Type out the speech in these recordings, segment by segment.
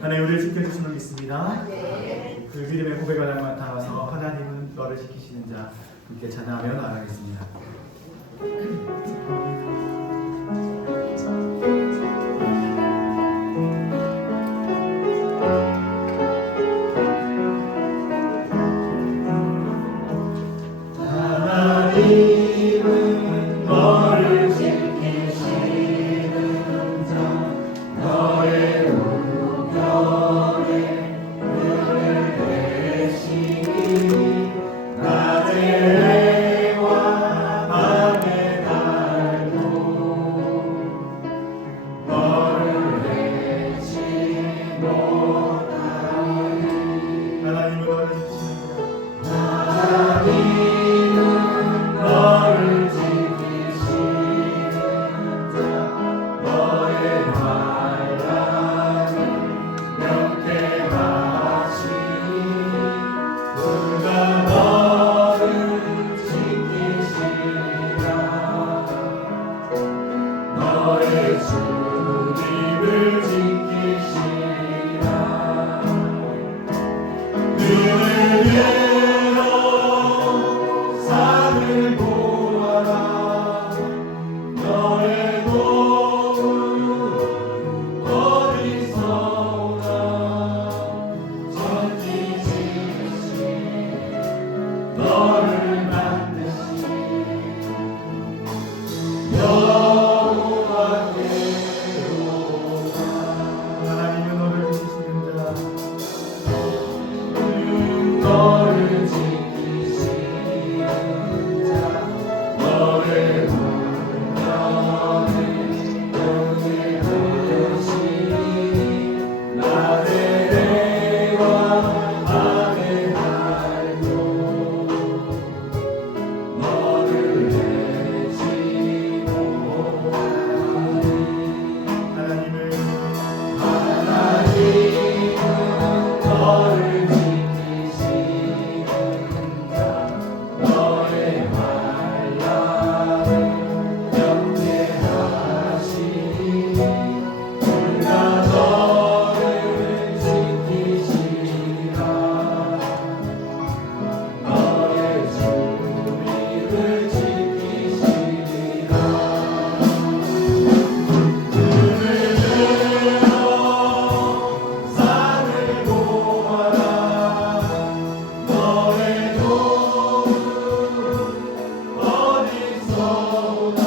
하나님 우리를 지켜주시는 믿습니다. 그 믿음의 고백을 담아서 하나님은 너를 지키시는 자 함께 찬양하며 나아가겠습니다. 하나님은 너를 지키시는 자 너의 우편에 눈을 내시니 낮의 해와 밤의 달도 주님을 지키시라 그대로 산을 보아라 너의 도움 어디서 오나 천지지으신 너를 만드신 여호와께로다 하나님은 너를 지키시는 자 너를 지키시는 자 너의 운명을 경외하시니 낮의 해와 밤의 달도 너를 내치고 하나님은 하나님은 너를 지키시는 자 너의 말라를 경계하시니 그가 너를 지키시라 너의 주님을 지키시리라 그대로 산을 보아라 너의 도움 어디서 오나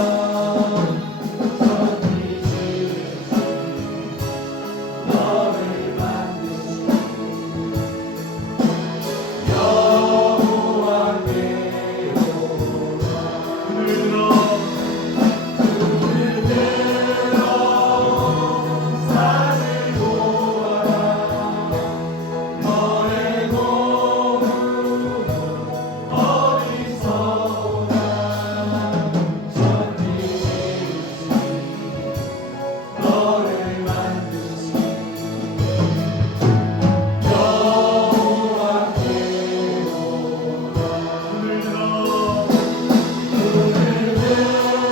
천지지으신 너를 만드신 여호와께로다 그대로 산을 보아라 너의 도움 어디서 오나 천지지으신 너를 만드신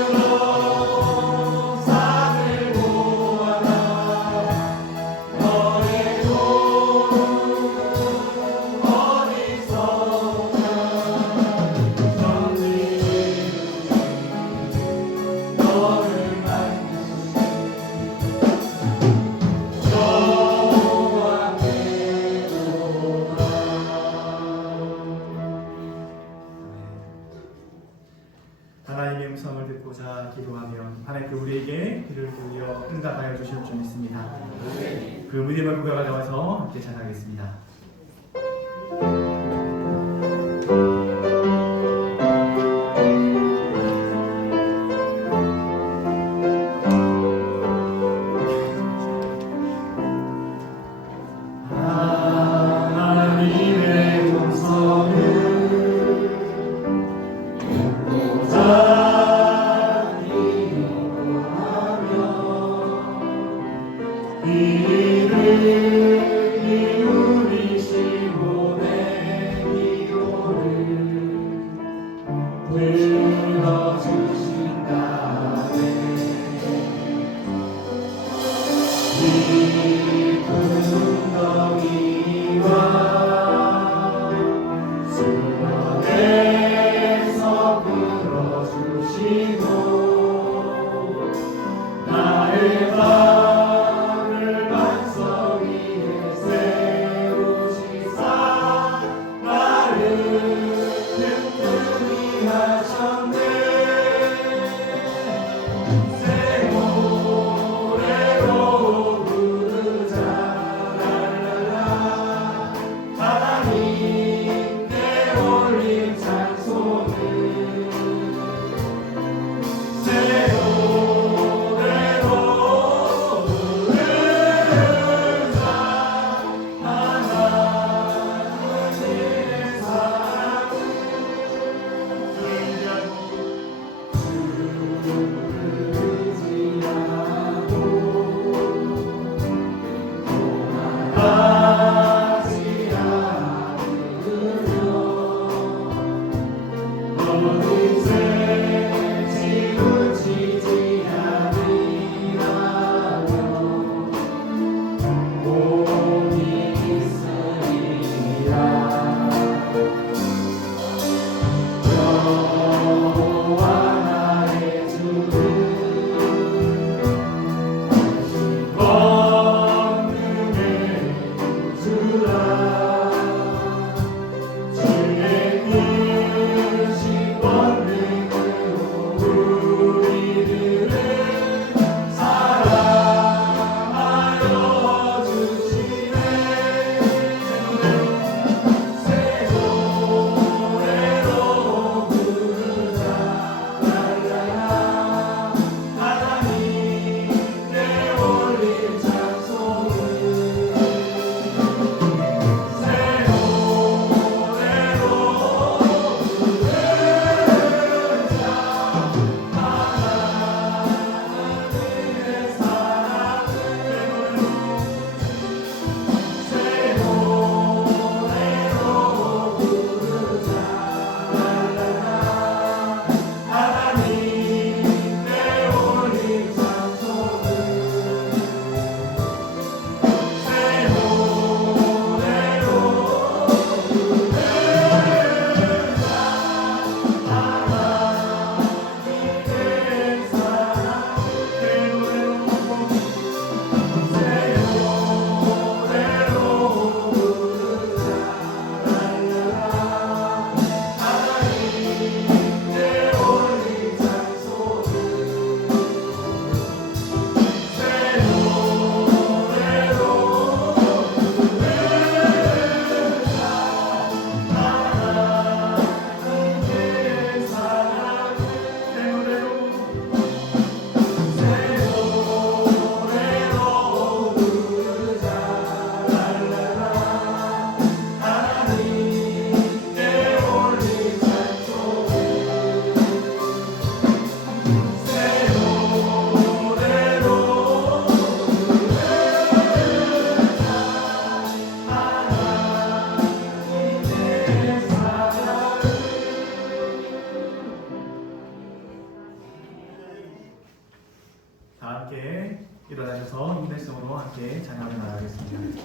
여호와께로다 산을 보아라 너의 도움 어디서 오나 천지지으신 너를 만드신 하나님의 음성을 듣고자 기도하면 하나님께 우리에게 귀를 돌려 응답하여 주실 줄 믿습니다. 그 믿음을 구별가 나와서 함께 찬양하겠습니다. 하나님의 음성을 듣고자 기도하며 귀를 기울이시고 내 기도를 들어주신다네 깊은 웅덩이와 수렁에서 끌어주시고 나의 발을 반석 위에 세우시사 나를 든든히 하셨네 새 노래로 부르자 랄랄라 하나님께 올린 찬송을 새 노래로 함께 일어나셔서 인내성으로 함께 찬양하며 나가겠습니다.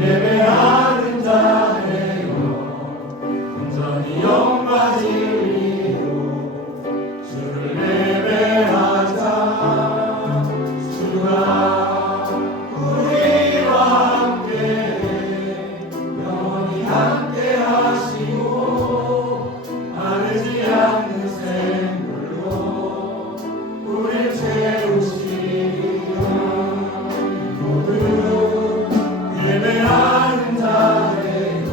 예배하는 자에요 온전히 영과 진리로 주를 예배하자. 주가 우리와 함께 영원히 함께 하시고 마르지 않는 샘물로 우릴 채우시리라. 모두 예배하는 자에요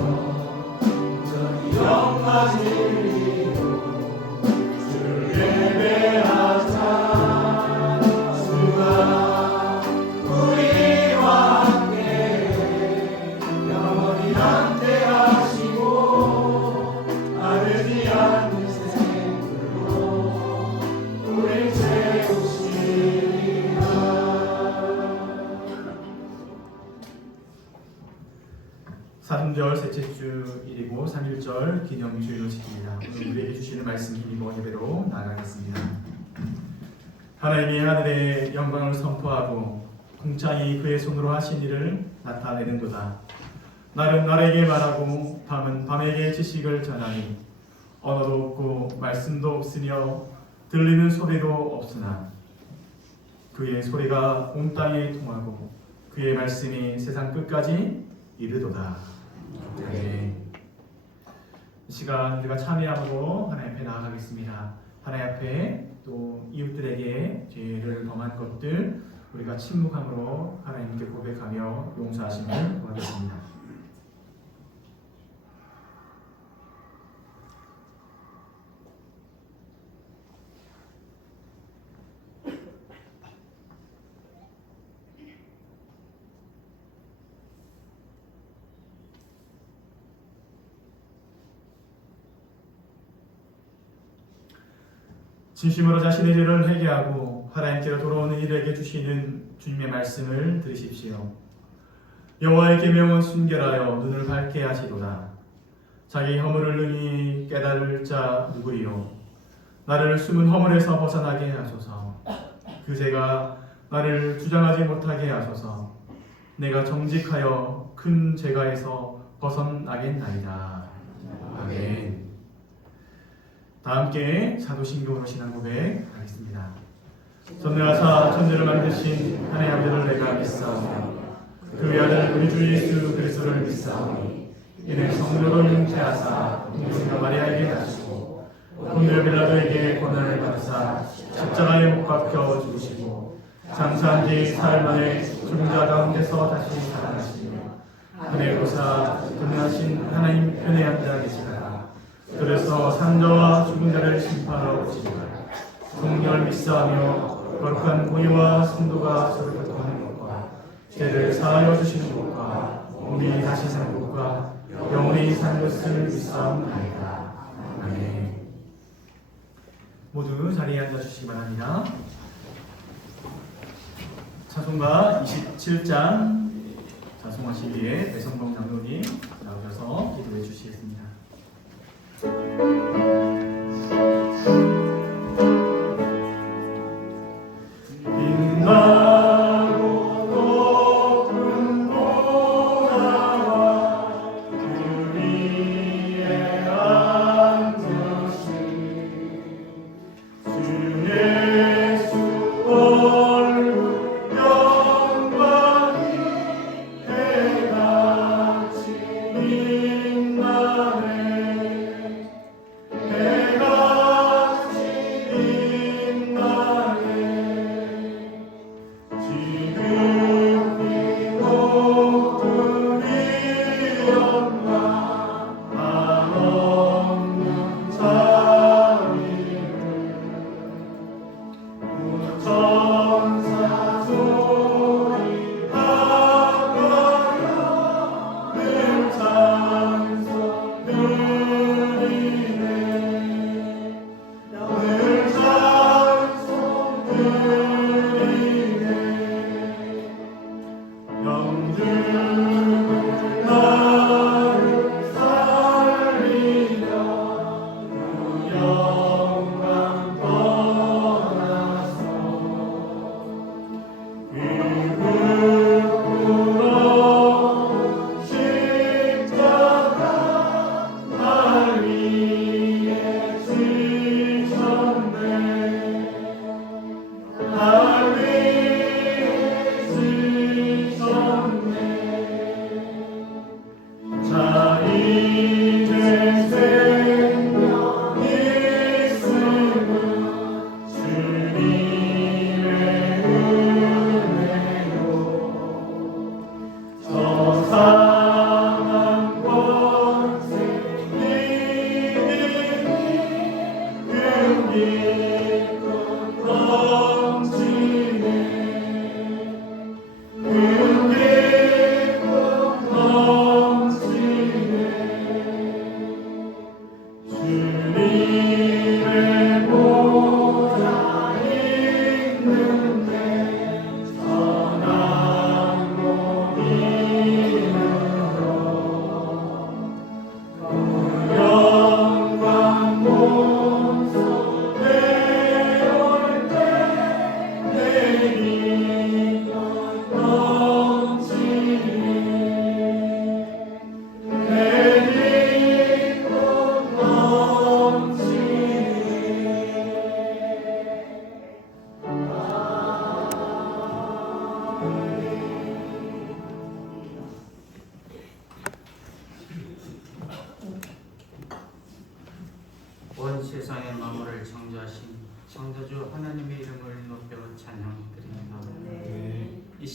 온전히 영과 진리로 주를 예배하자. 주가 우리와 함께 영원히 함께 하시고 마르지 않는 샘물로 우릴 채우시리라. 사순절 셋째 주일이고 3.1절 기념주일로 지킵니다. 오늘 우리에게 주시는 말씀 힘입어 예배로 나아가겠습니다. 하나님이 하늘의 영광을 선포하고 궁창이 그의 손으로 하신 일을 나타내는도다. 날은 날에게 말하고 밤은 밤에게 지식을 전하니 언어도 없고 말씀도 없으며 들리는 소리도 없으나 그의 소리가 온 땅에 통하고 그의 말씀이 세상 끝까지 이르도다. 네. 이 시간 우리가 참여함으로 하나님 앞에 나아가겠습니다. 하나님 앞에 또 이웃들에게 죄를 범한 것들 우리가 침묵함으로 하나님께 고백하며 용서하심을 구하겠습니다. 진심으로 자신의 죄를 회개하고 하나님께로 돌아오는 이들에게 주시는 주님의 말씀을 들으십시오. 여호와의 계명은 순결하여 눈을 밝게 하시도다. 자기 허물을 능히 깨달을 자 누구이요? 나를 숨은 허물에서 벗어나게 하소서. 그 죄가 나를 주장하지 못하게 하소서. 내가 정직하여 큰 죄가에서 벗어나겠나이다. 아멘. 다 함께 사도신경으로 신앙 고백하겠습니다. 전능하사 천지를 만드신 하나님 아버지를 내가 믿사오며 그 외아들 우리 주 예수 그리스도를 믿사오니 이는 성령으로 잉태하사 동정녀 마리아에게 나시고 본디오 빌라도에게 고난을 받으사 십자가에 못 박혀 죽으시고 장사한 뒤 사흘 만에 죽은 자 가운데서 다시 살아나시며 하늘 보사 전능하신 하나님 편에 앉아 계시다가 그래서 산자와 죽은 자를 심판하러 오시리라. 성령을 믿사하며 거룩한 공의와 순도가 서로 교통하는 것과 죄를 사하여 주시는 것과 몸이 다시 사는 것과 영원히 사는 것을 믿사옵나이다. 아멘. 모두 자리에 앉아주시기 바랍니다. 찬송가 27장 찬송하시기 위해 배성범 장로님 나오셔서 기도해 주시겠습니다.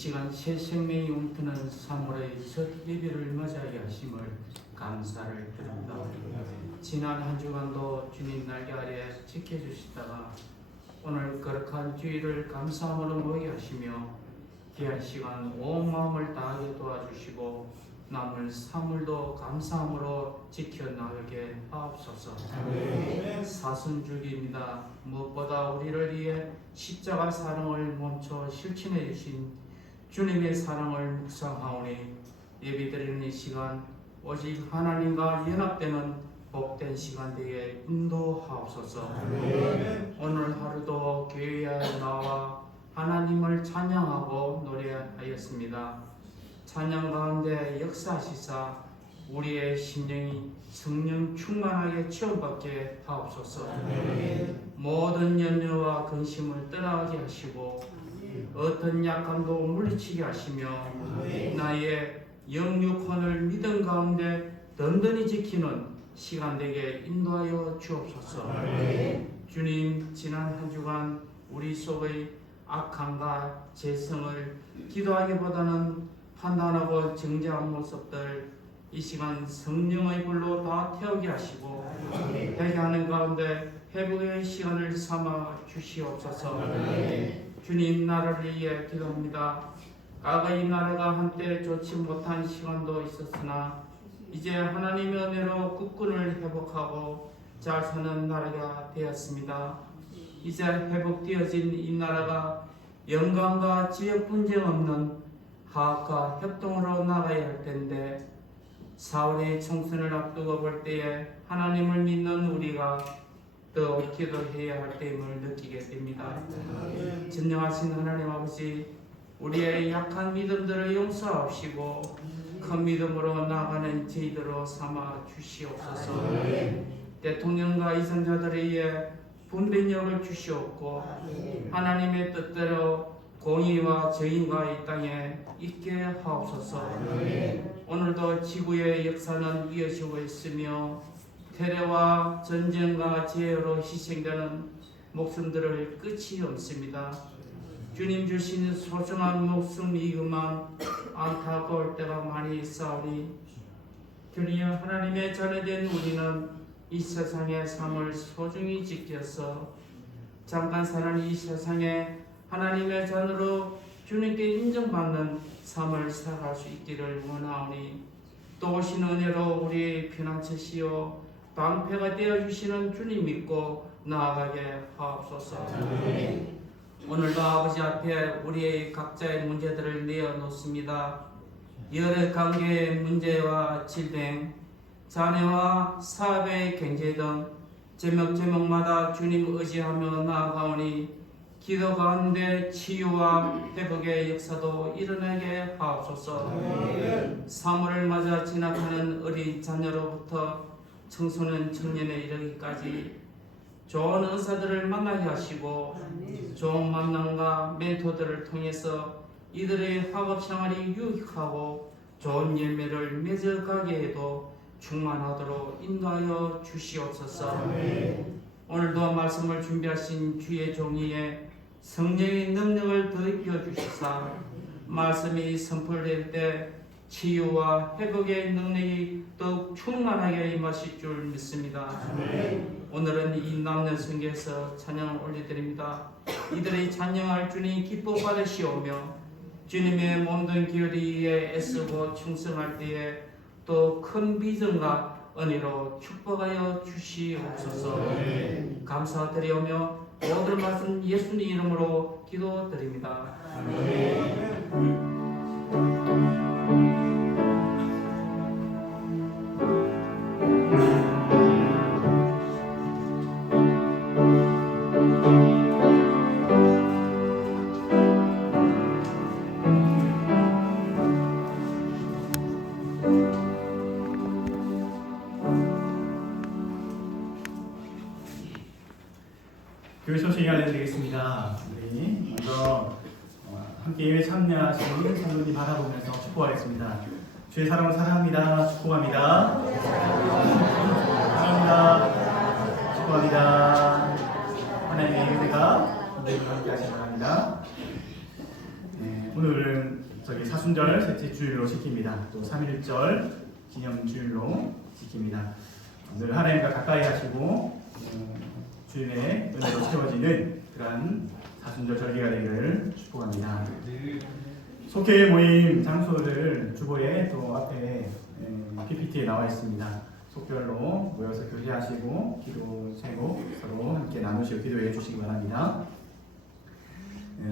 시간 새 생명이 움트는 3월의 첫 예배를 맞이하게 하심을 감사를 드립니다. 지난 한 주간도 주님 날개 아래 지켜주시다가 오늘 거룩한 주일을 감사함으로 모이게 하시며 귀한 시간 온 마음을 다하게 도와주시고 남을 사물도 감사함으로 지켜나가게 하옵소서. 사순주기입니다. 무엇보다 우리를 위해 십자가 사랑을 멈춰 실천해 주신 주님의 사랑을 묵상하오니 예배드리는 이 시간 오직 하나님과 연합되는 복된 시간 되게 인도하옵소서. 오늘 하루도 교회에 나와 하나님을 찬양하고 노래하였습니다. 찬양 가운데 역사하시사 우리의 심령이 성령 충만하게 체험받게 하옵소서. 모든 염려와 근심을 떠나게 하시고 어떤 약함도 물리치게 하시며 나의 영육혼을 믿음 가운데 든든히 지키는 시간 되게 인도하여 주옵소서. 주님, 지난 한 주간 우리 속의 악함과 재성을 기도하기보다는 판단하고 정죄한 모습들 이 시간 성령의 불로 다 태우게 하시고 회개하는 가운데 회복의 시간을 삼아 주시옵소서. 주님, 나라를 위해 기도합니다. 과거 이 나라가 한때 좋지 못한 시간도 있었으나 이제 하나님의 은혜로 국군을 회복하고 잘 사는 나라가 되었습니다. 이제 회복되어진 이 나라가 영광과 지역 분쟁 없는 화합과 협동으로 나가야 할 텐데 4월의 총선을 앞두고 볼 때에 하나님을 믿는 우리가 더 기도해야 할 때임을 느끼게 됩니다. 전능하신 하나님 아버지, 우리의 약한 믿음들을 용서하시고 큰 믿음으로 나아가는 저희들로 삼아 주시옵소서. 대통령과 이선자들에 의해 분별력을 주시옵고 하나님의 뜻대로 공의와 정의가 이 땅에 있게 하옵소서. 오늘도 지구의 역사는 이어지고 있으며 테러와 전쟁과 재해로 희생되는 목숨들을 끝이 없습니다. 주님 주신 소중한 목숨 이것만 안타까울 때가 많이 있사오니 주님, 하나님의 자녀된 우리는 이 세상의 삶을 소중히 지켜서 잠깐 사는 이 세상에 하나님의 자녀로 주님께 인정받는 삶을 살아갈 수 있기를 원하오니 또 오신 은혜로 우리의 피난처시요 방패가 되어주시는 주님 믿고 나아가게 하옵소서. 오늘도 아버지 앞에 우리의 각자의 문제들을 내어놓습니다. 여러 관계의 문제와 질병, 자녀와 사업의 경제 등 제목제목마다 주님 의지하며 나아가오니 기도 가운데 치유와 회복의 역사도 일어나게 하옵소서. 3월을 맞아 진학하는 어린 자녀로부터 청소년 청년에 이르기까지 좋은 의사들을 만나게 하시고 좋은 만남과 멘토들을 통해서 이들의 학업 생활이 유익하고 좋은 열매를 맺어가게 해도 충만하도록 인도하여 주시옵소서. 오늘도 말씀을 준비하신 주의 종이에 성령의 능력을 더입혀 주시사 말씀이 선포될 때 치유와 회복의 능력이 더욱 충만하게 임하실 줄 믿습니다. 오늘은 이 남녀 성교에서 찬양을 올려드립니다. 이들의 찬양할 주님 기뻐 받으시오며 주님의 모든 기울이에 애쓰고 충성할 때에 또 큰 믿음과 은혜로 축복하여 주시옵소서. 감사드리오며 모든 말씀 예수님 이름으로 기도드립니다. 교회 소식 알려드리겠습니다. 우리 먼저 함께 예배 참여하시는 성도님 바라보면서 축복하겠습니다. 주의 사랑을 사랑합니다. 축복합니다. 사랑합니다. 축복합니다. 하나님의 은혜가 우리와 함께 하시기 바랍니다. 오늘은 사순절 셋째 주일로 지킵니다. 또 3.1절 기념 주일로 지킵니다. 늘 하나님과 가까이 하시고 주님의 은혜로 채워지는 그러한 사순절 절기가 되기를 축복합니다. 속회 모임 장소를 주보에 또 앞에 PPT에 나와 있습니다. 속별로 모여서 교제하시고 기도 제목 서로 함께 나누시고 기도해 주시기 바랍니다.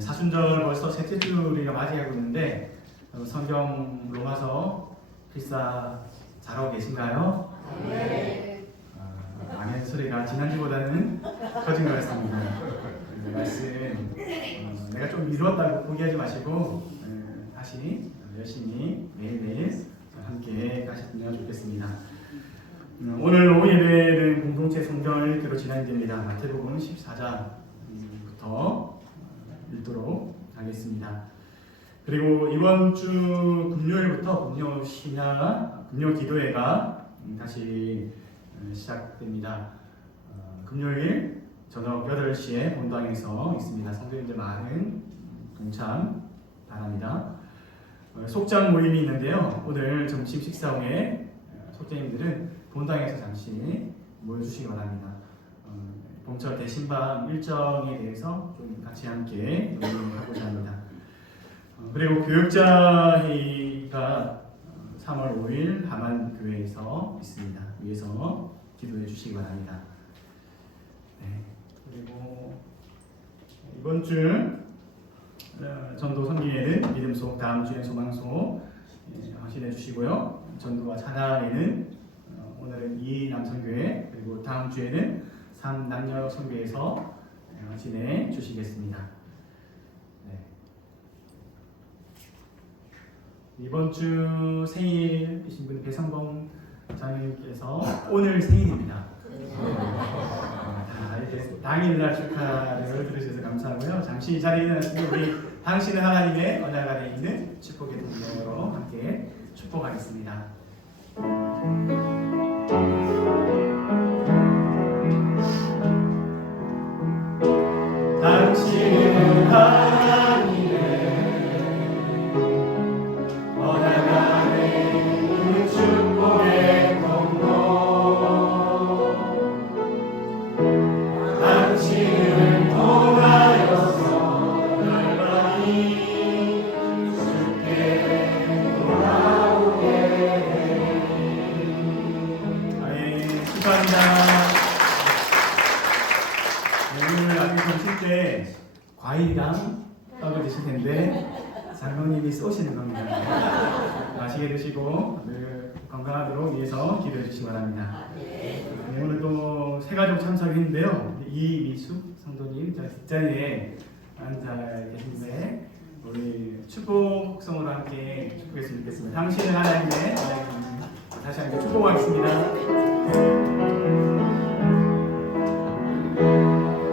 사순절 벌써 셋째 주를 맞이하고 있는데 성경 로마서 필사 잘하고 계신가요? 네. 아멘 소리가 지난주보다는 커진 것 같습니다. 말씀 내가 좀 미뤘다고 포기하지 마시고 다시 열심히 매일매일 함께 가셨으면 좋겠습니다. 오늘 오후 예배는 공동체 성경 읽기로 진행됩니다. 마태복음 14장부터 읽도록 하겠습니다. 그리고 이번 주 금요일부터 금요 신야, 금요 기도회가 다시 시작됩니다. 금요일 저녁 8시에 본당에서 있습니다. 성도님들 많은 동참 바랍니다. 속장 모임이 있는데요. 오늘 점심 식사 후에 속장님들은 본당에서 잠시 모여주시기 바랍니다. 봄철 대신방 일정에 대해서 좀 같이 함께 논의하고자 합니다. 그리고 교육자 회의가 3월 5일 하만교회에서 있습니다. 위에서 기도해 주시기 바랍니다. 네. 그리고 이번 주 전도 섬기회는 믿음 속 다음 주에 소망소 확신해 주시고요. 전도와 찬양회는 오늘은 2 남성교회 그리고 다음 주에는 3 남녀 성교회에서 확신해 주시겠습니다. 네. 이번 주 생일이신 분 배성범 장님께서 오늘 생일입니다. 이렇게 당일날 축하를 들으셔서 감사하고요. 잠시 이 자리에 일어나시면 우리 당신은 하나님의 언약 안에 있는 축복의 동력으로 함께 축복하겠습니다. 당신은 하나님의 언약 안에 있는 축복의 통로 당신을 통하여서 열방이 주께 돌아오게 아멘. 축하합니다. 오늘 아침 점심 때 과일이랑 떡을 드실 텐데 장로님이 쏘시는 겁니다. 맛있게 드시고 늘 건강하도록 위해서 기도해 주시기 바랍니다. 오늘 또 세 가족 참석했는데요. 이미숙 성도님 저 뒷자리에 앉아 계신데 우리 축복성으로 함께 축복했으면 좋겠습니다. 당신은 하나님의 다시 한번 축복하겠습니다.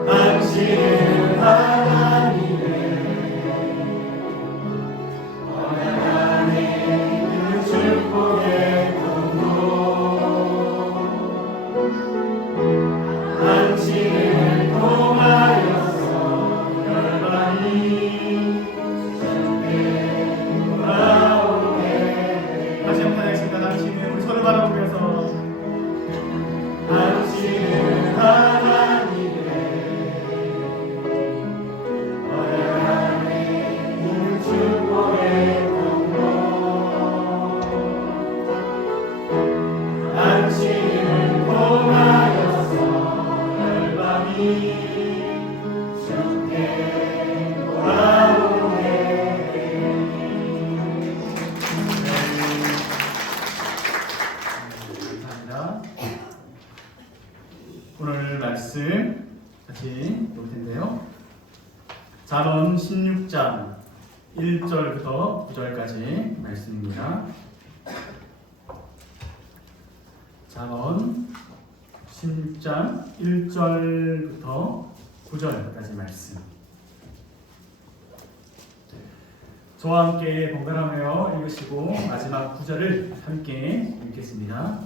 당신은 하나님의 언약 안에 있는 축복의 통로 당신을 통하여서 열방이 주께 돌아오게 다시 한번 하겠습니다. 당신은 서로 바라보면서 당신은 하나님의 언약 안에 있는 축복의 통로 당신을 통하여서 열방이 주께 돌아오게 감사합니다. 오늘 말씀 같이 볼 텐데요. 잠언 16장 1절부터 9절까지 말씀입니다. 잠언 16장 1절부터 9절까지 말씀. 저와 함께 번갈아가며 읽으시고 마지막 9절을 함께 읽겠습니다.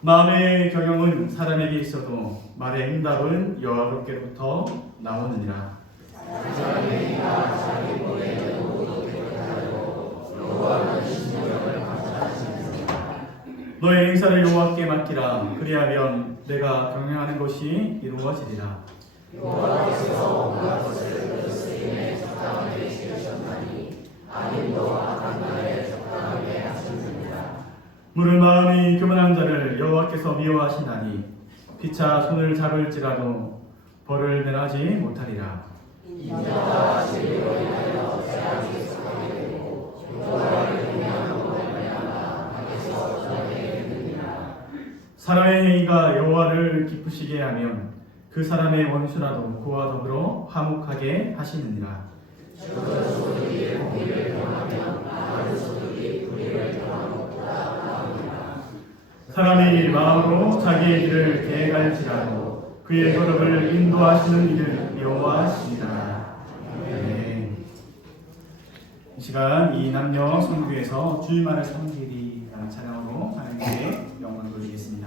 마음의 경영은 사람에게 있어도 말의 응답은 여호와께로부터 나오느니라. 너의 행사를 여호와께 맡기라. 그리하면 내가 경영하는 것이 이루어지리라. 물을 마음이 교만한 자를 여호와께서 미워하시나니 피차 손을 잡을지라도 벌을 면하지 못하리라. 사람의 행위가 여호와를 기쁘시게 하면 그 사람의 원수라도 그와 더불어 화목하게 하시느니라. 사람이 마음으로 자기의 길을 계획할지라도 그의 걸음을 인도하시는 이를 여호와시니라. 네. 이 시간 이 남녀 성교에서 주일만을 섬기리라는 찬양으로 하나님께 영광을 돌리겠습니다.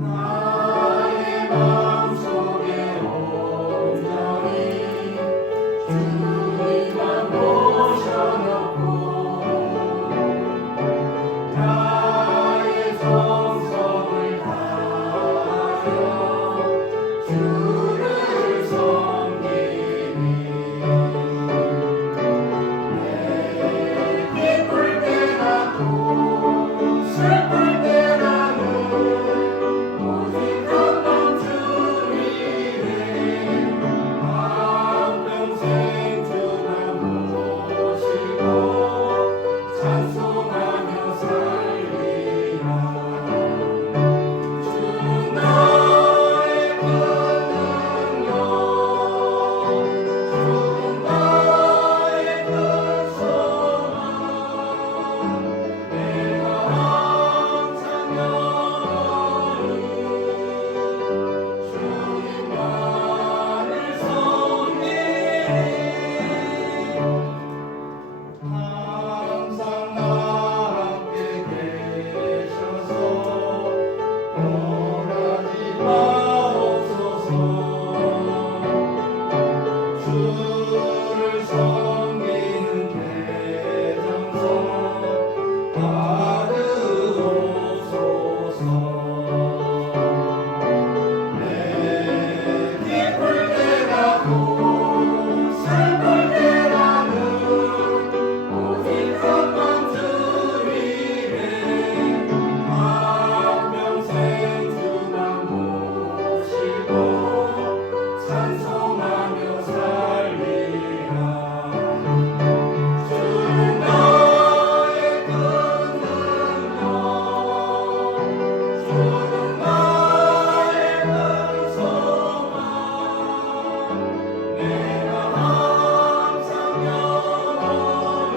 나의 마음속에 온전히 주님만 모셔놓고 나의 정성을 다하여 주를 섬기니 내 기쁠 때라도 슬플 때라도 오직 한번 주 위에 한평생 주만 모시고 찬송하며 살리라. 주는 나의 큰 능력, 주는 나의 큰 소망, 내가 항상 영원히 주님만을 섬기리. 항상 나와 함께 계셔서 떠나지 마옵소서. 주를 섬기는 대장성 받으옵소서. 내 기쁠 때라도 슬플 때라도 오직 한번 주 위에 한평생 주만 모시고 찬송하며 살리라. 주는 나의 큰 능력, 주는 나의 큰 소망, 내가 항상 영원히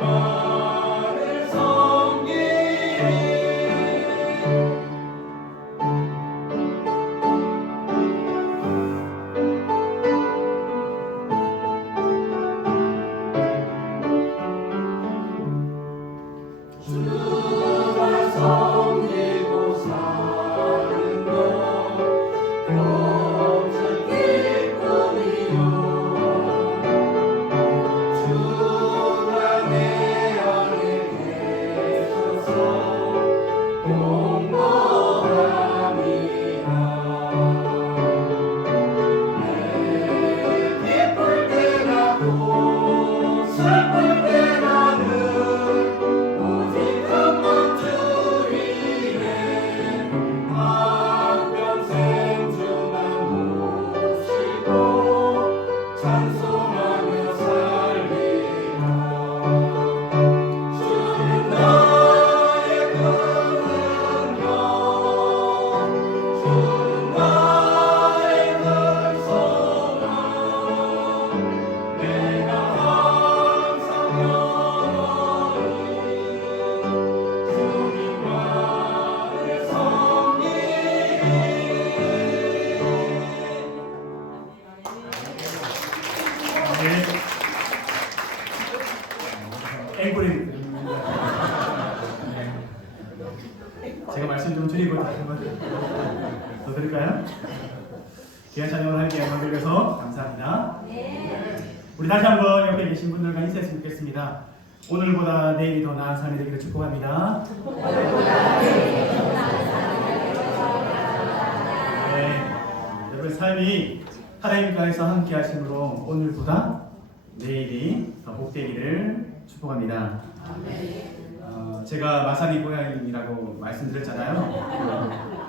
주님만을 섬기리. 주만 섬기고 사는 것 오직 기쁨이요. 주가 내 안에 계셔서 공고함이라. 내 기쁠 때라도 슬플 때라는 오직 한번 주 위에 한평생 주만 모시고 찬송하며 살리라. 주는 나의 큰 능력, 제가 말씀 좀 줄이고 다시 한번 더 드릴까요? 귀한 찬양을 함께 영광 돌려서 감사합니다. 우리 다시 한번 옆에 계신 분들과 인사했으면 좋겠습니다. 오늘보다 내일이 더 나은 삶이 되기를 축복합니다. 네, 여러분 삶이 하나님께서 함께 하심으로 오늘보다 내일이 더 복되기를 축복합니다. 제가 마산이 고향이라고 말씀드렸잖아요.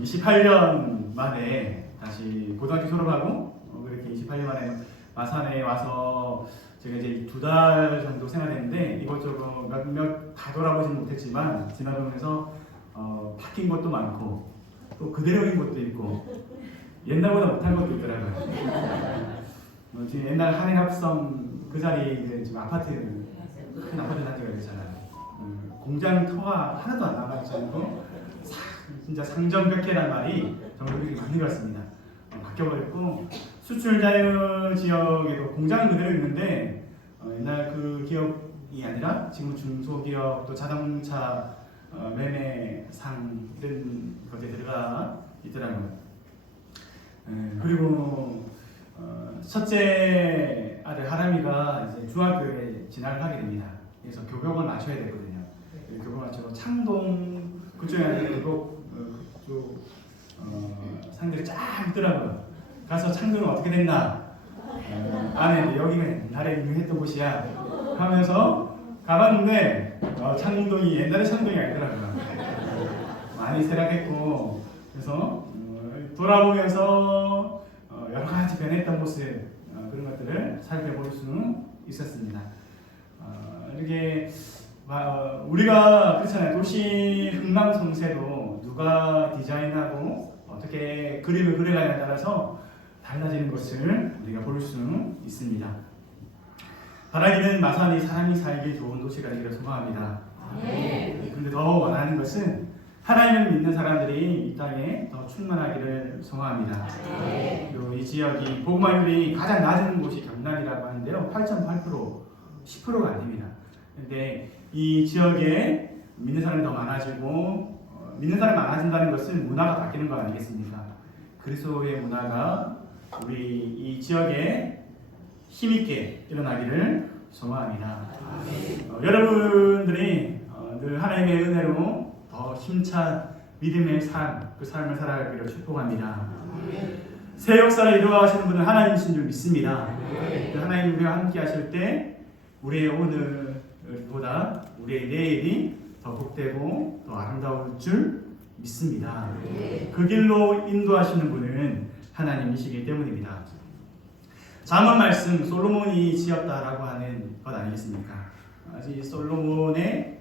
28년 만에 다시 고등학교 졸업하고 그렇게 28년 만에 마산에 와서 제가 이제 2달 정도 생활했는데 이것저것 몇몇 다 돌아보지는 못했지만 지나보면서 바뀐 것도 많고 또 그대로인 것도 있고 옛날보다 못한 것도 있더라고요. 지금 옛날 한해합성 그 자리에 지금 아파트 큰 아파트 단지가 되잖아요. 공장 터가 하나도 안 남아있지 않고 진짜 상점벽해라는 말이 정말 그렇게 많이 들었습니다. 바뀌어버렸고 수출 자유 지역에도 공장은 그대로 있는데 옛날 그 기업이 아니라 지금 중소기업 또 자동차 매매상 이런 것에 들어가 있더라고요. 그리고 첫째 아들 하람이가 이제 중학교에 진학을 하게 됩니다. 그래서 교복을 맞춰야 되거든요. 교복을 맞추고 창동 그쪽에 아니라 그쪽 상들이 쫙 있더라고요. 가서 창동은 어떻게 됐나? 안에 여기가 옛날에 유명했던 곳이야 하면서 가봤는데 창동이 옛날에 창동이 아니더라고요. 많이 쇠락했고 그래서 돌아보면서 여러 가지 변했던 모습 그런 것들을 살펴볼 수 있었습니다. 이렇게 우리가 그렇잖아요. 도시 흥망성쇠도 누가 디자인하고 어떻게 그림을 그려가냐에 따라서 달라지는 것을 우리가 볼 수 있습니다. 바라기는 마산이 사람이 살기 좋은 도시가 되기를 소망합니다. 그런데 더 원하는 것은 하나님을 믿는 사람들이 이 땅에 더 충만하기를 소망합니다. 그리고 이 지역이 복음화율이 가장 낮은 곳이 경남이라고 하는데요. 8.8%, 10%가 아닙니다. 그런데 이 지역에 믿는 사람이 더 많아지고 믿는 사람이 많아진다는 것은 문화가 바뀌는 거 아니겠습니까? 그리스도의 문화가 우리 이 지역에 힘있게 일어나기를 소망합니다. 여러분들이 늘 하나님의 은혜로 더 힘찬 믿음의 삶, 그 삶을 살아가기를 축복합니다. 새 역사를 이루어가시는 분은 하나님이신 줄 믿습니다. 하나님 우리와 함께 하실 때 우리의 오늘보다 우리의 내일이 더 복되고 더 아름다울 줄 믿습니다. 그 길로 인도하시는 분은 하나님이시기 때문입니다. 잠언 말씀 솔로몬이 지었다라고 하는 것 아니겠습니까? 아직 솔로몬의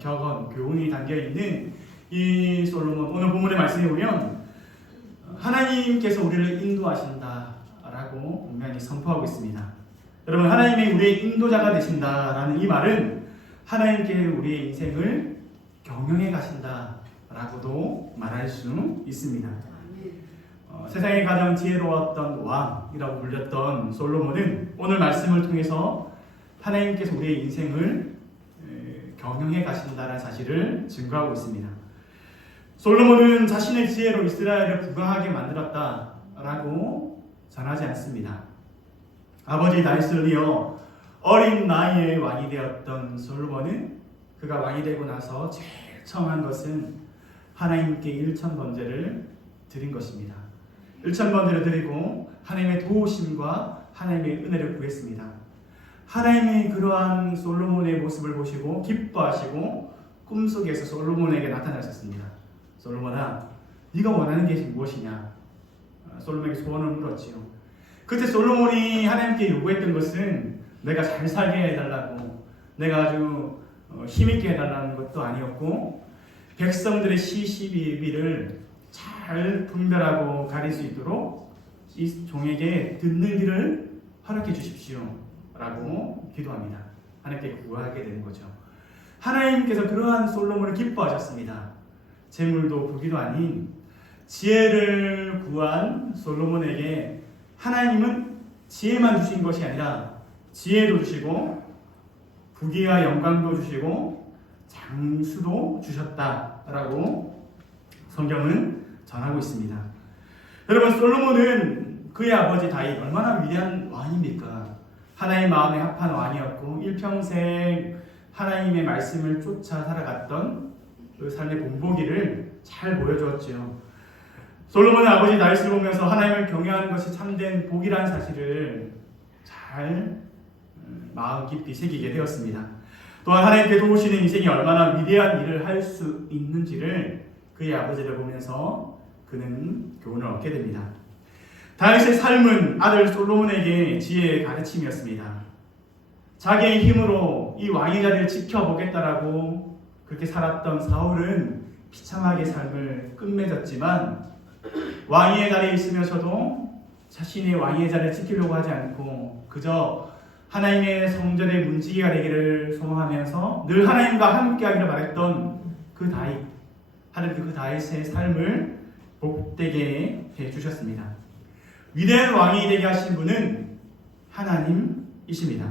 격언, 교훈이 담겨있는 이 솔로몬 오늘 본문의 말씀에 보면 하나님께서 우리를 인도하신다라고 분명히 선포하고 있습니다. 여러분 하나님이 우리의 인도자가 되신다라는 이 말은 하나님께 우리의 인생을 경영해 가신다라고도 말할 수 있습니다. 세상에 가장 지혜로웠던 왕이라고 불렸던 솔로몬은 오늘 말씀을 통해서 하나님께서 우리의 인생을 경영해 가신다는 사실을 증거하고 있습니다. 솔로몬은 자신의 지혜로 이스라엘을 부강하게 만들었다라고 전하지 않습니다. 아버지 다윗을 이어 어린 나이에 왕이 되었던 솔로몬은 그가 왕이 되고 나서 제일 처음 한 것은 하나님께 1,000번제를 드린 것입니다. 1,000번제를 드리고 하나님의 도우심과 하나님의 은혜를 구했습니다. 하나님이 그러한 솔로몬의 모습을 보시고 기뻐하시고 꿈속에서 솔로몬에게 나타나셨습니다. 솔로몬아, 네가 원하는 게 무엇이냐? 솔로몬에게 소원을 물었지요. 그때 솔로몬이 하나님께 요구했던 것은 내가 잘 살게 해달라고, 내가 아주 힘있게 해달라는 것도 아니었고, 백성들의 시시비비를 잘 분별하고 가릴 수 있도록 이 종에게 듣는 길을 허락해 주십시오 라고 기도합니다. 하나님께 구하게 되는 거죠. 하나님께서 그러한 솔로몬을 기뻐하셨습니다. 재물도 부귀도 아닌 지혜를 구한 솔로몬에게 하나님은 지혜만 주신 것이 아니라 지혜도 주시고 부귀와 영광도 주시고 장수도 주셨다라고 성경은 전하고 있습니다. 여러분, 솔로몬은 그의 아버지 다윗 얼마나 위대한 왕입니까? 하나님 마음에 합한 왕이었고 일평생 하나님의 말씀을 쫓아 살아갔던 그 삶의 본보기를 잘 보여주었지요. 솔로몬의 아버지 다윗을 보면서 하나님을 경외하는 것이 참된 복이라는 사실을 잘 마음 깊이 새기게 되었습니다. 또한 하나님께 도우시는 인생이 얼마나 위대한 일을 할 수 있는지를 그의 아버지를 보면서 그는 교훈을 얻게 됩니다. 다윗의 삶은 아들 솔로몬에게 지혜의 가르침이었습니다. 자기의 힘으로 이 왕의 자리를 지켜보겠다라고 그렇게 살았던 사울은 비참하게 삶을 끝맺었지만 왕의 자리에 있으면서도 자신의 왕의 자리를 지키려고 하지 않고 그저 하나님의 성전의 문지기가 되기를 소망하면서 늘 하나님과 함께하기를 바랬던 그 다윗, 하나님께 그 다윗의 삶을 복되게 해주셨습니다. 위대한 왕이 되게 하신 분은 하나님이십니다.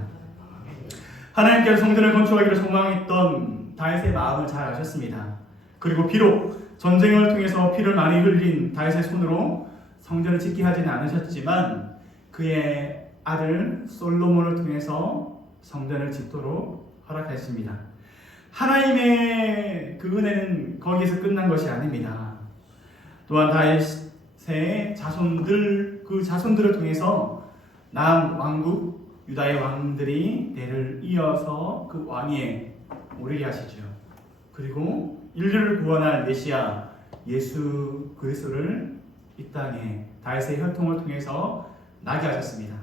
하나님께서 성전을 건축하기를 소망했던 다윗의 마음을 잘 아셨습니다. 그리고 비록 전쟁을 통해서 피를 많이 흘린 다윗의 손으로 성전을 짓게 하지는 않으셨지만 그의 아들 솔로몬을 통해서 성전을 짓도록 허락하십니다. 하나님의 그 은혜는 거기서 끝난 것이 아닙니다. 또한 다윗의 자손들, 그 자손들을 통해서 남왕국 유다의 왕들이 대를 이어서 그 왕위에 오르게 하시죠. 그리고 인류를 구원할 메시아 예수 그리스도를 이 땅에 다윗의 혈통을 통해서 나게 하셨습니다.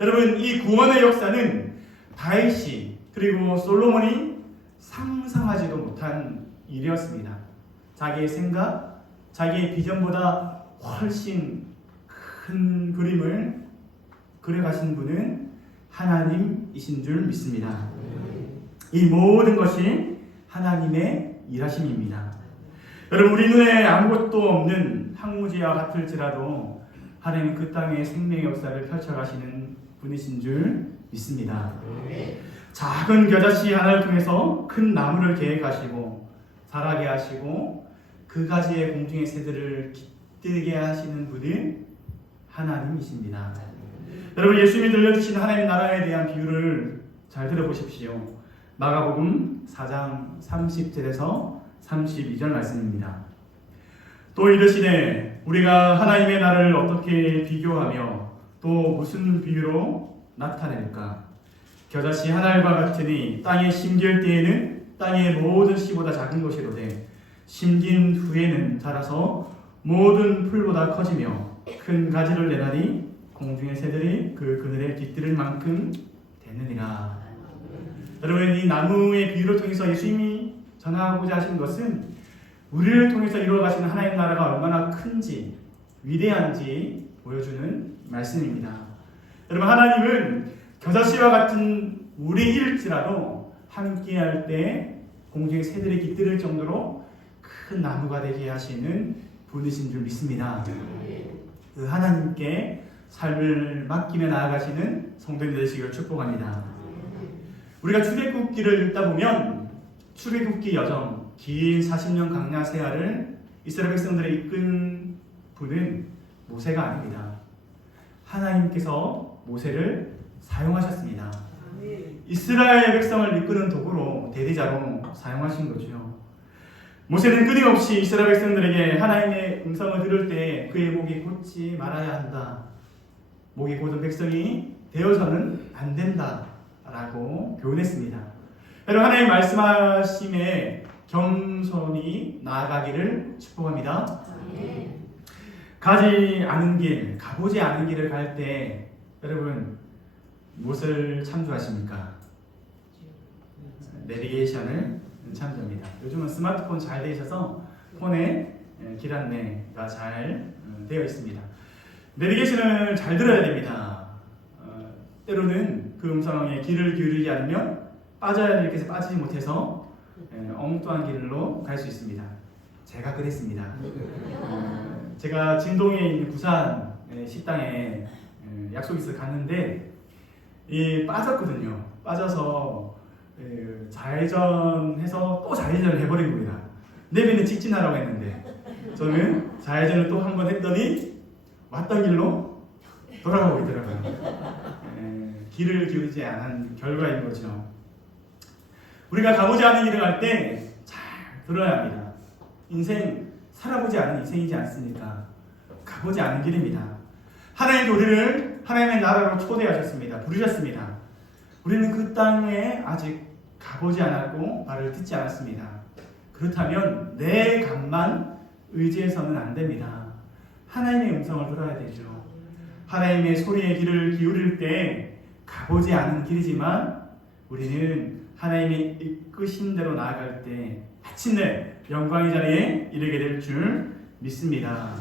여러분, 이 구원의 역사는 다윗이 그리고 솔로몬이 상상하지도 못한 일이었습니다. 자기의 생각, 자기의 비전보다 훨씬 큰 그림을 그려가신 분은 하나님이신 줄 믿습니다. 이 모든 것이 하나님의 일하심입니다. 여러분, 우리 눈에 아무것도 없는 항무지와 같을지라도 하나님 그 땅에 생명의 역사를 펼쳐가시는 분이신 줄 믿습니다. 작은 겨자씨 하나를 통해서 큰 나무를 계획하시고 자라게 하시고 그 가지의 공중의 새들을 깃들게 하시는 분은 하나님이십니다. 여러분, 예수님이 들려주신 하나님 나라에 대한 비유를 잘 들어보십시오. 마가복음 4장 30절에서 32절 말씀입니다. 또 이르시되 우리가 하나님의 나라를 어떻게 비교하며 또 무슨 비유로 나타낼까? 겨자씨 한 알과 같으니 땅에 심길 때에는 땅의 모든 씨보다 작은 것이로되 심긴 후에는 자라서 모든 풀보다 커지며 큰 가지를 내나니 공중의 새들이 그 그늘에 깃들을 만큼 되느니라. 여러분, 이 나무의 비유를 통해서 예수님이 전하고자 하신 것은 우리를 통해서 이루어가시는 하나님 나라가 얼마나 큰지 위대한지 보여주는 말씀입니다. 여러분, 하나님은 겨자씨와 같은 우리일지라도 함께할 때 공중의 새들이 깃들을 정도로 큰 나무가 되게 하시는 분이신 줄 믿습니다. 그 하나님께 삶을 맡기며 나아가시는 성도님 되시기를 축복합니다. 우리가 출애굽기를 읽다 보면 출애굽기 여정, 긴 40년 광야 생활을 이스라엘 백성들을 이끈 분은 모세가 아닙니다. 하나님께서 모세를 사용하셨습니다. 이스라엘 백성을 이끄는 도구로, 대리자로 사용하신 거죠. 모세는 끊임없이 이스라엘 백성들에게 하나님의 음성을 들을 때 그의 목이 곧지 말아야 한다, 목이 곧은 백성이 되어서는 안 된다 라고 교훈했습니다. 여러분, 하나님 말씀하심에 겸손히 나아가기를 축복합니다. 가지 않은 길, 가보지 않은 길을 갈 때 여러분 무엇을 참조하십니까? 내비게이션을 참조합니다. 요즘은 스마트폰 잘 되어 있어서 폰에 길 안내가 잘 되어 있습니다. 내비게이션을 잘 들어야 됩니다. 때로는 그 음성에 귀를 기울이지 않으면 빠져야 될 곳에 빠지지 못해서 엉뚱한 길로 갈 수 있습니다. 제가 그랬습니다. 제가 진동에 있는 부산 식당에 약속이 있어 갔는데 빠졌거든요. 빠져서 좌회전해서 또 좌회전을 해버린 겁니다. 내비는 직진하라고 했는데 저는 좌회전을 또 한 번 했더니 왔던 길로 돌아가고 있더라고요. 길을 기울이지 않은 결과인 거죠. 우리가 가보지 않은 길을 갈 때 잘 들어야 합니다. 인생 살아보지 않은 인생이지 않습니까? 가보지 않은 길입니다. 하나님도 우리를 하나님의 나라로 초대하셨습니다. 부르셨습니다. 우리는 그 땅에 아직 가보지 않았고 말을 듣지 않았습니다. 그렇다면 내 감만 의지해서는 안 됩니다. 하나님의 음성을 들어야 되죠. 하나님의 소리에 귀를 기울일 때 가보지 않은 길이지만 우리는 하나님이 이끄신 대로 나아갈 때 마침내 영광의 자리에 이르게 될 줄 믿습니다.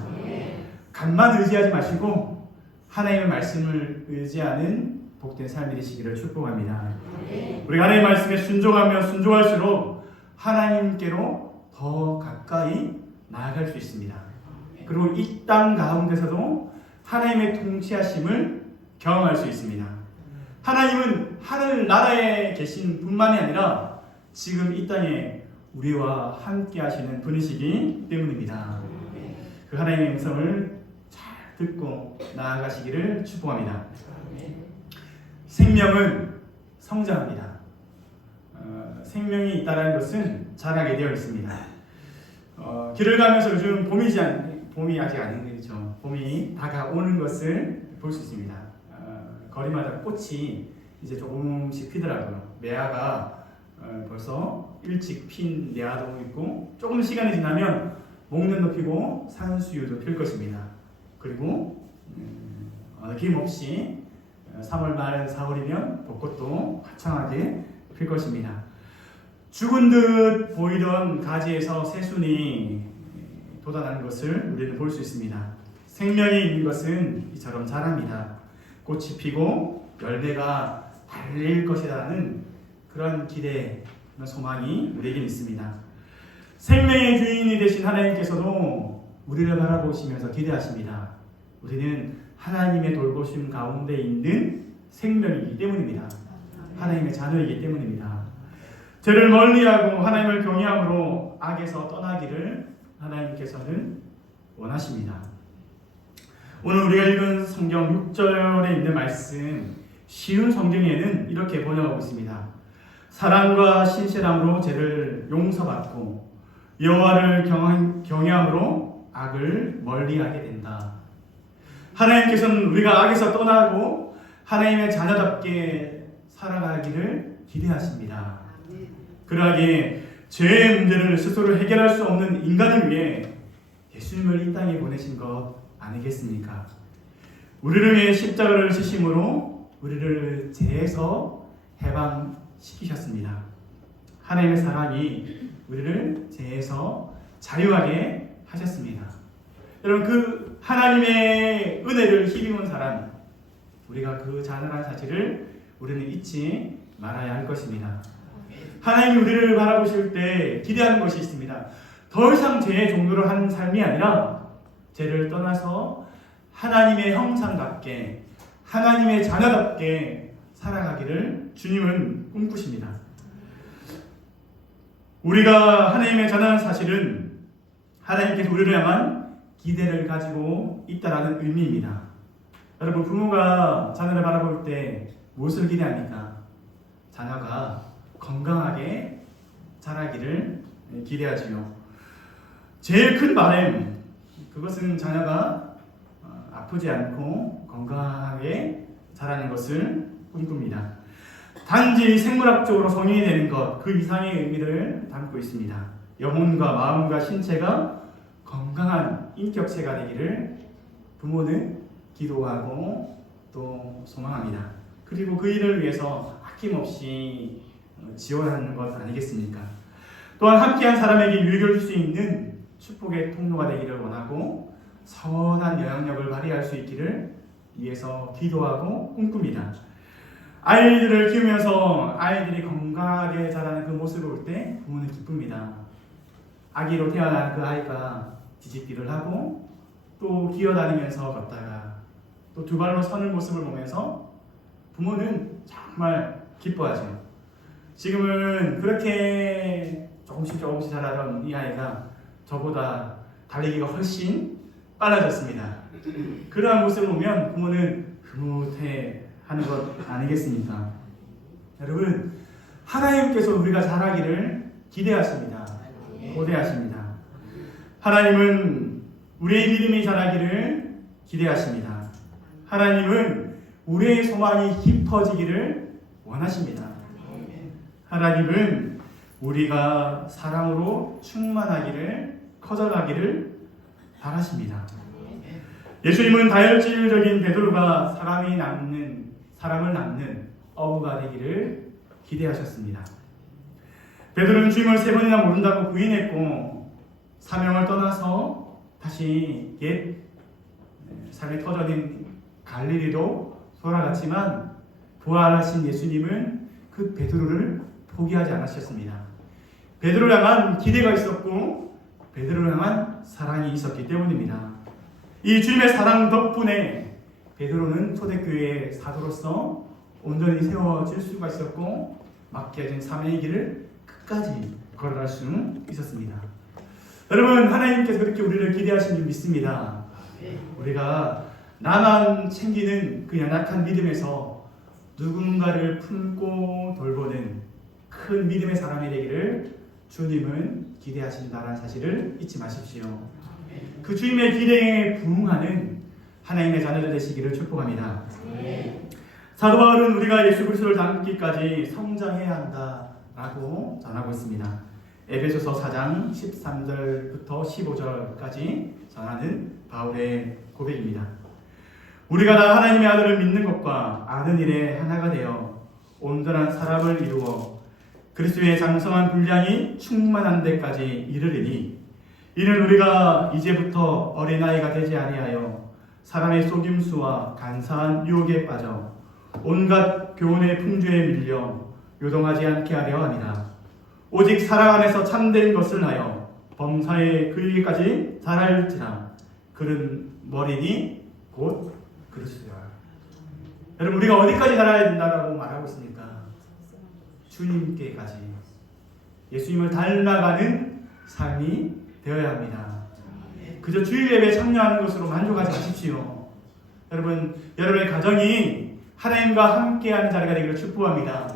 감만 의지하지 마시고 하나님의 말씀을 의지하는 복된 삶이 되시기를 축복합니다. 우리가 하나님의 말씀에 순종하며 순종할수록 하나님께로 더 가까이 나아갈 수 있습니다. 그리고 이 땅 가운데서도 하나님의 통치하심을 경험할 수 있습니다. 하나님은 하늘 나라에 계신 분만이 아니라 지금 이 땅에 우리와 함께 하시는 분이시기 때문입니다. 그 하나님의 음성을 잘 듣고 나아가시기를 축복합니다. 생명은 성장합니다. 생명이 있다는 것은 자라게 되어 있습니다. 길을 가면서 요즘 봄이 아직 아니죠. 봄이 다가오는 것을 볼 수 있습니다. 거리마다 꽃이 이제 조금씩 피더라고요. 매화가 벌써 일찍 핀 매화도 있고 조금 시간이 지나면 목련도 피고 산수유도 필 것입니다. 그리고 어김없이 3월 말 4월이면 벚꽃도 화창하게 필 것입니다. 죽은 듯 보이던 가지에서 새순이 돋아나는 것을 우리는 볼 수 있습니다. 생명이 있는 것은 이처럼 자랍니다. 꽃이 피고 열매가 달릴 것이라는 그런 기대, 그런 소망이 우리에게 있습니다. 생명의 주인이 되신 하나님께서도 우리를 바라보시면서 기대하십니다. 우리는 하나님의 돌보심 가운데 있는 생명이기 때문입니다. 하나님의 자녀이기 때문입니다. 죄를 멀리하고 하나님을 경외함으로 악에서 떠나기를 하나님께서는 원하십니다. 오늘 우리가 읽은 성경 6절에 있는 말씀, 쉬운 성경에는 이렇게 번역하고 있습니다. 사랑과 신실함으로 죄를 용서받고 여호와를 경외함으로 악을 멀리하게 된다. 하나님께서는 우리가 악에서 떠나고 하나님의 자녀답게 살아가기를 기대하십니다. 그러하기에 죄의 문제를 스스로 해결할 수 없는 인간을 위해 예수님을 이 땅에 보내신 것 아니겠습니까? 우리를 위해 십자가를 지심으로 우리를 죄에서 해방시키셨습니다. 하나님의 사랑이 우리를 죄에서 자유하게 하셨습니다. 여러분, 그 하나님의 은혜를 힘입은 사람, 우리가 그 자녀라는 사실을 우리는 잊지 말아야 할 것입니다. 하나님이 우리를 바라보실 때 기대하는 것이 있습니다. 더 이상 죄의 종로를 하는 삶이 아니라 죄를 떠나서 하나님의 형상답게, 하나님의 자녀답게 살아가기를 주님은 꿈꾸십니다. 우리가 하나님의 자녀라는 사실은 하나님께서 우리를 향한 기대를 가지고 있다는 의미입니다. 여러분, 부모가 자녀를 바라볼 때 무엇을 기대합니까? 자녀가 건강하게 자라기를 기대하지요. 제일 큰 바람, 그것은 자녀가 아프지 않고 건강하게 자라는 것을 꿈꿉니다. 단지 생물학적으로 성인이 되는 것, 그 이상의 의미를 담고 있습니다. 영혼과 마음과 신체가 건강한 인격체가 되기를 부모는 기도하고 또 소망합니다. 그리고 그 일을 위해서 아낌없이 지원하는 것 아니겠습니까? 또한 함께한 사람에게 유익을 줄 수 있는 축복의 통로가 되기를 원하고 선한 영향력을 발휘할 수 있기를 위해서 기도하고 꿈꿉니다. 아이들을 키우면서 아이들이 건강하게 자라는 그 모습을 볼 때 부모는 기쁩니다. 아기로 태어난 그 아이가 뒤집기를 하고 또 기어다니면서 걷다가 또 두 발로 서는 모습을 보면서 부모는 정말 기뻐하죠. 지금은 그렇게 조금씩 자라던 이 아이가 저보다 달리기가 훨씬 빨라졌습니다. 그러한 모습을 보면 부모는 흐뭇해 하는 것 아니겠습니까? 여러분, 하나님께서 우리가 자라기를 기대하십니다. 고대하십니다. 하나님은 우리의 믿음이 자라기를 기대하십니다. 하나님은 우리의 소망이 깊어지기를 원하십니다. 하나님은 우리가 사랑으로 충만하기를, 커져가기를 바라십니다. 예수님은 다혈질적인 베드로가 사람을 낳는 어부가 되기를 기대하셨습니다. 베드로는 주님을 3번이나 모른다고 부인했고 사명을 떠나서 다시 옛 삶의 터전인 갈릴리로 돌아갔지만 부활하신 예수님은 그 베드로를 포기하지 않으셨습니다. 베드로를 향한 기대가 있었고 베드로를 향한 사랑이 있었기 때문입니다. 이 주님의 사랑 덕분에 베드로는 초대교회의 사도로서 온전히 세워질 수가 있었고 맡겨진 사명의 길을 끝까지 걸어갈 수 있었습니다. 여러분, 하나님께서 그렇게 우리를 기대하신 줄 믿습니다. 우리가 나만 챙기는 그 연약한 믿음에서 누군가를 품고 돌보는 큰 믿음의 사람이 되기를 주님은 기대하신다는 사실을 잊지 마십시오. 그 주님의 기대에 부응하는 하나님의 자녀들 되시기를 축복합니다. 사도 바울은 우리가 예수 그리스도를 닮기까지 성장해야 한다라고 전하고 있습니다. 에베소서 4장 13절부터 15절까지 전하는 바울의 고백입니다. 우리가 다 하나님의 아들을 믿는 것과 아는 일에 하나가 되어 온전한 사람을 이루어 그리스도의 장성한 분량이 충만한 데까지 이르리니 이는 우리가 이제부터 어린아이가 되지 아니하여 사람의 속임수와 간사한 유혹에 빠져 온갖 교훈의 풍조에 밀려 요동하지 않게 하려 함이라. 오직 사랑 안에서 참된 것을 하여 범사에 그에게까지 자랄지라. 그는 머리니 곧 그리스도라. 여러분, 우리가 어디까지 자라야 된다고 말하고 있습니까? 주님께까지, 예수님을 닮아가는 삶이 되어야 합니다. 그저 주일 예배에 참여하는 것으로 만족하지 마십시오. 여러분, 여러분의 가정이 하나님과 함께하는 자리가 되기를 축복합니다.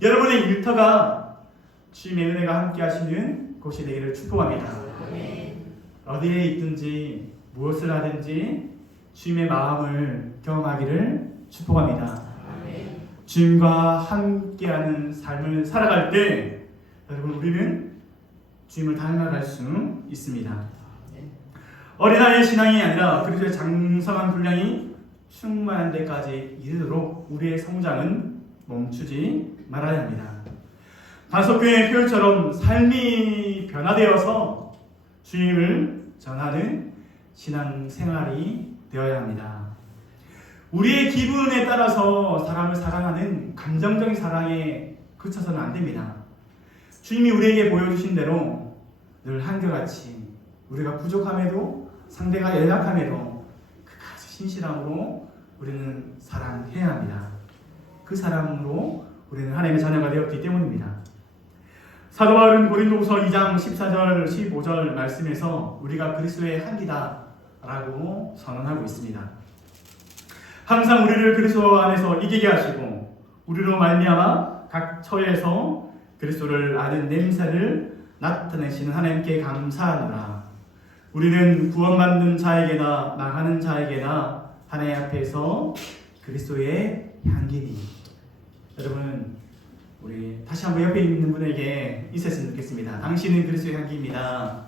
여러분의 일터가 주님의 은혜가 함께하시는 곳이 되기를 축복합니다. 어디에 있든지 무엇을 하든지 주님의 마음을 경험하기를 축복합니다. 주님과 함께하는 삶을 살아갈 때 여러분, 우리는 주님을 닮아갈 수 있습니다. 어린아이의 신앙이 아니라 그리스도의 장성한 분량이 충만한 데까지 이르도록 우리의 성장은 멈추지 말아야 합니다. 단속교회의 표현처럼 삶이 변화되어서 주님을 전하는 신앙생활이 되어야 합니다. 우리의 기분에 따라서 사람을 사랑하는 감정적인 사랑에 그쳐서는 안 됩니다. 주님이 우리에게 보여주신 대로 늘 한결같이 우리가 부족함에도 상대가 연약함에도 끝까지 신실함으로 우리는 사랑해야 합니다. 그 사랑으로 우리는 하나님의 자녀가 되었기 때문입니다. 사도 바울은 고린도후서 2장 14절 15절 말씀에서 우리가 그리스도의 한기다 라고 선언하고 있습니다. 항상 우리를 그리스도 안에서 이기게 하시고 우리로 말미암아 각 처에서 그리스도를 아는 냄새를 나타내시는 하나님께 감사하노라. 우리는 구원받는 자에게나 나가는 자에게나 하나님 앞에서 그리스도의 향기니. 여러분, 우리 다시 한번 옆에 있는 분에게 있었으면 좋겠습니다. 당신은 그리스도의 향기입니다.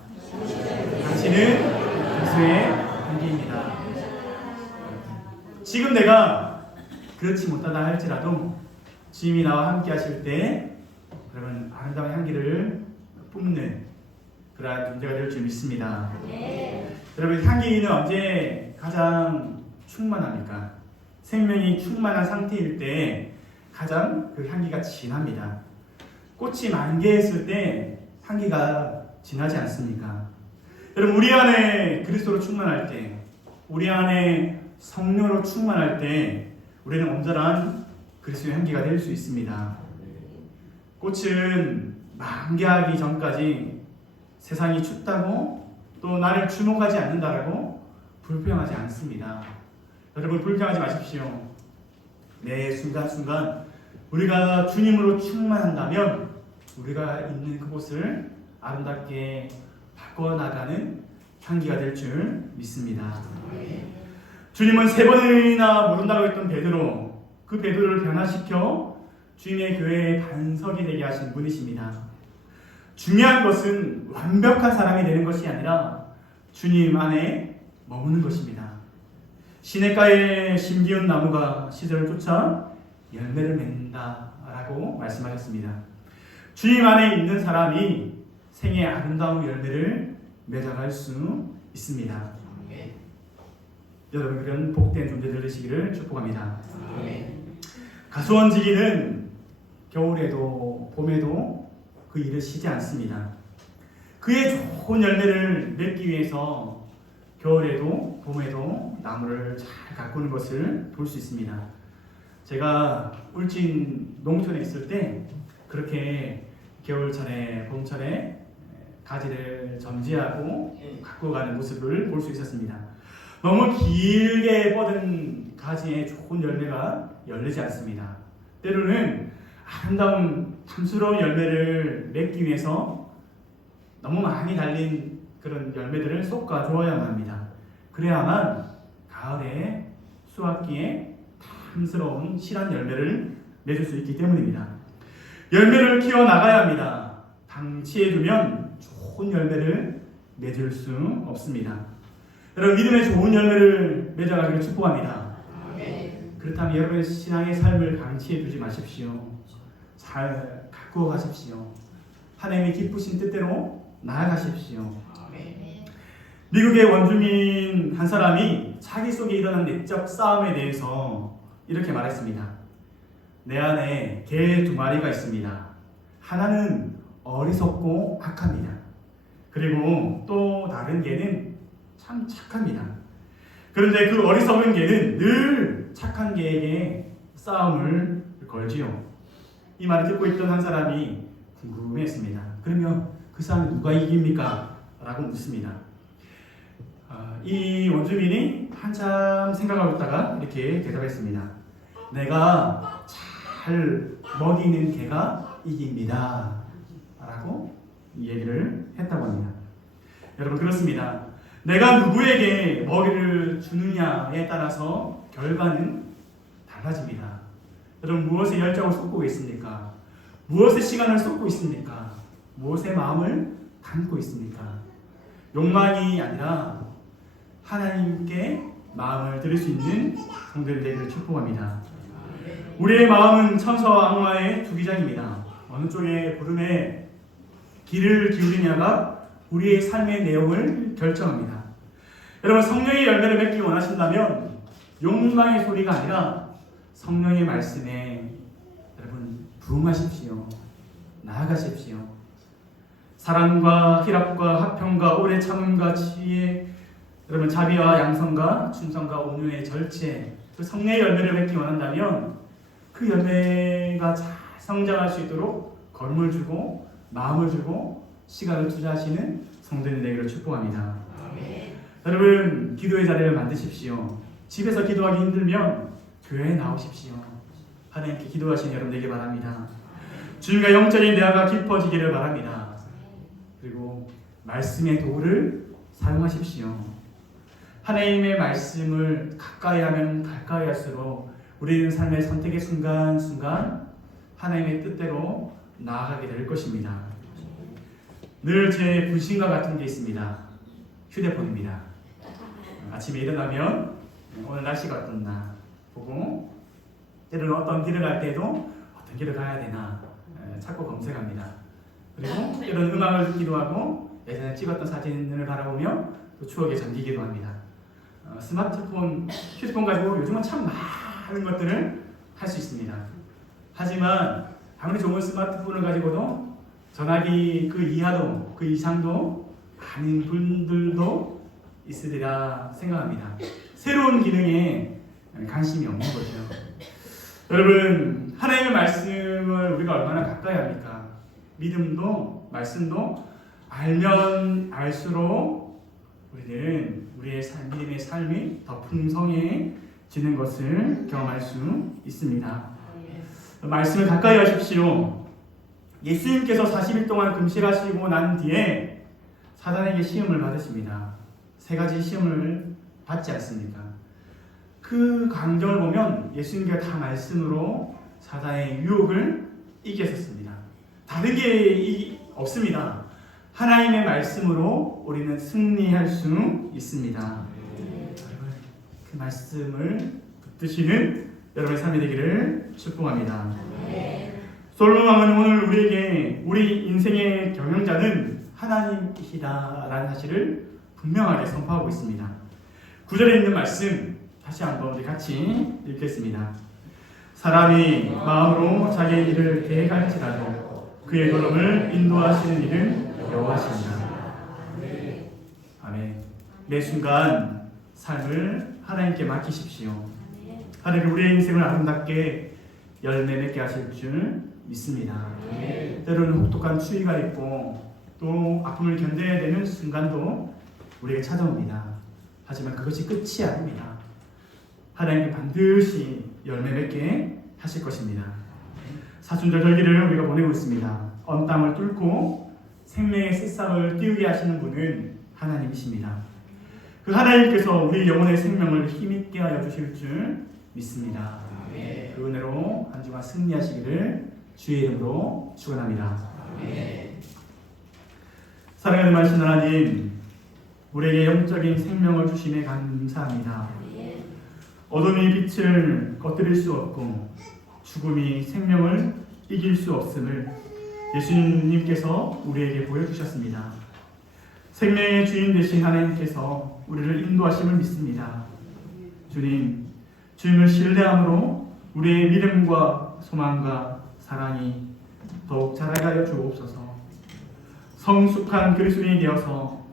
당신은 그리스도의 향기입니다. 지금 내가 그렇지 못하다 할지라도 주님이 나와 함께 하실 때 그러면 아름다운 향기를 뿜는 그러한 존재가 될 줄 믿습니다. 여러분, 향기는 언제 가장 충만합니까? 생명이 충만한 상태일 때 가장 그 향기가 진합니다. 꽃이 만개했을 때 향기가 진하지 않습니까? 여러분, 우리 안에 그리스도로 충만할 때, 우리 안에 성령으로 충만할 때 우리는 온전한 그리스도의 향기가 될 수 있습니다. 꽃은 만개하기 전까지 세상이 춥다고 또 나를 주목하지 않는다라고 불평하지 않습니다. 여러분 불평하지 마십시오. 매 순간순간 우리가 주님으로 충만한다면 우리가 있는 그곳을 아름답게 바꿔나가는 향기가 될 줄 믿습니다. 주님은 3번이나 모른다고 했던 베드로, 그 베드로를 변화시켜 주님의 교회의 반석이 되게 하신 분이십니다. 중요한 것은 완벽한 사람이 되는 것이 아니라 주님 안에 머무는 것입니다. 시냇가에 심기운 나무가 시절을 쫓아 열매를 맺는다라고 말씀하셨습니다. 주님 안에 있는 사람이 생의 아름다운 열매를 맺어갈 수 있습니다. 여러분 그런 복된 존재들 되시기를 축복합니다. 가수원지기는 겨울에도 봄에도 그 일을 쉬지 않습니다. 그의 좋은 열매를 맺기 위해서 겨울에도 봄에도 나무를 잘 가꾸는 것을 볼 수 있습니다. 제가 울진 농촌에 있을 때 그렇게 겨울철에 봄철에 가지를 점지하고 가꾸어가는 모습을 볼 수 있었습니다. 너무 길게 뻗은 가지에 좋은 열매가 열리지 않습니다. 때로는 아름다운 탐스러운 열매를 맺기 위해서 너무 많이 달린 그런 열매들을 쏟아 주어야만 합니다. 그래야만 가을에 수확기에 탐스러운 실한 열매를 맺을 수 있기 때문입니다. 열매를 키워나가야 합니다. 방치해두면 좋은 열매를 맺을 수 없습니다. 여러분 믿음의 좋은 열매를 맺어가기를 축복합니다. 그렇다면 여러분의 신앙의 삶을 방치해두지 마십시오. 잘 가꾸어 가십시오. 하나님의 기쁘신 뜻대로 나아가십시오. 미국의 원주민 한 사람이 자기 속에 일어난 내적 싸움에 대해서 이렇게 말했습니다. 내 안에 개 2마리가 있습니다. 하나는 어리석고 악합니다. 그리고 또 다른 개는 참 착합니다. 그런데 그 어리석은 개는 늘 착한 개에게 싸움을 걸지요. 이 말을 듣고 있던 한 사람이 궁금했습니다. 그러면 그 싸움을 누가 이깁니까? 라고 묻습니다. 이 원주민이 한참 생각하고 있다가 이렇게 대답했습니다. 내가 잘 먹이는 개가 이깁니다. 라고 얘기를 했다고 합니다. 여러분 그렇습니다. 내가 누구에게 먹이를 주느냐에 따라서 결과는 달라집니다. 여러분 무엇에 열정을 쏟고 있습니까? 무엇에 시간을 쏟고 있습니까? 무엇에 마음을 담고 있습니까? 욕망이 아니라 하나님께 마음을 들을 수 있는 성도들 되기를 축복합니다. 우리의 마음은 천사와 악마의 투기장입니다. 어느 쪽에 부름에 귀를 기울이냐가 우리의 삶의 내용을 결정합니다. 여러분 성령의 열매를 맺기 원하신다면 욕망의 소리가 아니라 성령의 말씀에 여러분 부응하십시오. 나아가십시오. 사랑과 희락과 화평과 오래 참음과 지혜, 여러분 자비와 양성과 충성과 온유의 절제, 그 성령의 열매를 맺기 원한다면 그 열매가 잘 성장할 수 있도록 걸음을 주고 마음을 주고 시간을 투자하시는 성도님 되기를 축복합니다. 여러분 기도의 자리를 만드십시오. 집에서 기도하기 힘들면 교회에 나오십시오. 하나님께 기도하시는 여러분 되길 바랍니다. 주님과 영적인 대화가 깊어지기를 바랍니다. 그리고 말씀의 도구를 사용하십시오. 하나님의 말씀을 가까이 하면 가까이 할수록 우리는 삶의 선택의 순간순간 하나님의 뜻대로 나아가게 될 것입니다. 늘 제 불신과 같은 게 있습니다. 휴대폰입니다. 아침에 일어나면 오늘 날씨가 어떻나 보고 때로는 어떤 길을 갈 때도 어떤 길을 가야 되나 찾고 검색합니다. 그리고 이런 음악을 듣기도 하고 예전에 찍었던 사진을 바라보며 또 추억에 잠기기도 합니다. 스마트폰, 휴대폰 가지고 요즘은 참 많은 것들을 할 수 있습니다. 하지만 아무리 좋은 스마트폰을 가지고도 전화기 그 이하도 그 이상도 많은 분들도 있으리라 생각합니다. 새로운 기능에 관심이 없는 거죠. 여러분 하나님의 말씀을 우리가 얼마나 가까이 합니까? 믿음도 말씀도 알면 알수록 우리는 우리의 믿음의 삶이 더 풍성해지는 것을 경험할 수 있습니다. 말씀을 가까이 하십시오. 예수님께서 40일 동안 금식하시고 난 뒤에 사단에게 시험을 받으십니다. 3가지 시험을 받지 않습니까? 그 광경을 보면 예수님께서 다 말씀으로 사단의 유혹을 이겼었습니다. 다르게 없습니다. 하나님의 말씀으로 우리는 승리할 수 있습니다. 그 말씀을 붙드시는 여러분의 삶이 되기를 축복합니다. 솔로몬 왕은 오늘 우리에게 우리 인생의 경영자는 하나님이시다라는 사실을 분명하게 선포하고 있습니다. 9절에 있는 말씀 다시 한번 우리 같이 읽겠습니다. 사람이 마음으로 자기의 일을 계획할지라도 그의 걸음을 인도하시는 일은 여호와시니라. 아멘. 매 순간 삶을 하나님께 맡기십시오. 하나님 우리의 인생을 아름답게 열매 맺게 하실 줄 믿습니다. 때로는 혹독한 추위가 있고 또 아픔을 견뎌야 되는 순간도 우리에게 찾아옵니다. 하지만 그것이 끝이 아닙니다. 하나님께 반드시 열매 맺게 하실 것입니다. 사순절 절기를 우리가 보내고 있습니다. 언 땅을 뚫고 생명의 새싹을 띄우게 하시는 분은 하나님이십니다. 그 하나님께서 우리 영혼의 생명을 힘있게 하여 주실 줄 믿습니다. 그 은혜로 한 주간 승리하시기를 주의 이름으로 축원합니다. 사랑하는 말씀 하나님, 우리에게 영적인 생명을 주심에 감사합니다. 어둠이 빛을 꺼뜨릴 수 없고 죽음이 생명을 이길 수 없음을 예수님께서 우리에게 보여주셨습니다. 생명의 주인 되신 하나님께서 우리를 인도하심을 믿습니다. 주님, 주님을 신뢰함으로 우리의 믿음과 소망과 사랑이 더욱 자라가여 주옵소서. 성숙한 그리스도인이 되어서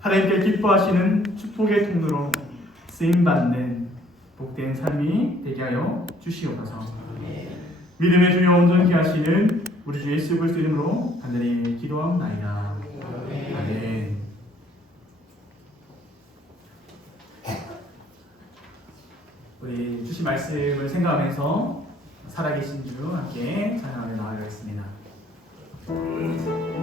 하나님께 기뻐하시는 축복의 통로로 쓰임받는 복된 삶이 되게 하여 주시옵소서. 믿음의 주여 온전케 하시는 우리 주 예수 그리스도 이름으로 간절히 기도하옵나이다. 아멘. 우리 주신 말씀을 생각하면서 살아계신 주 함께 찬양하며 나아가겠습니다. 주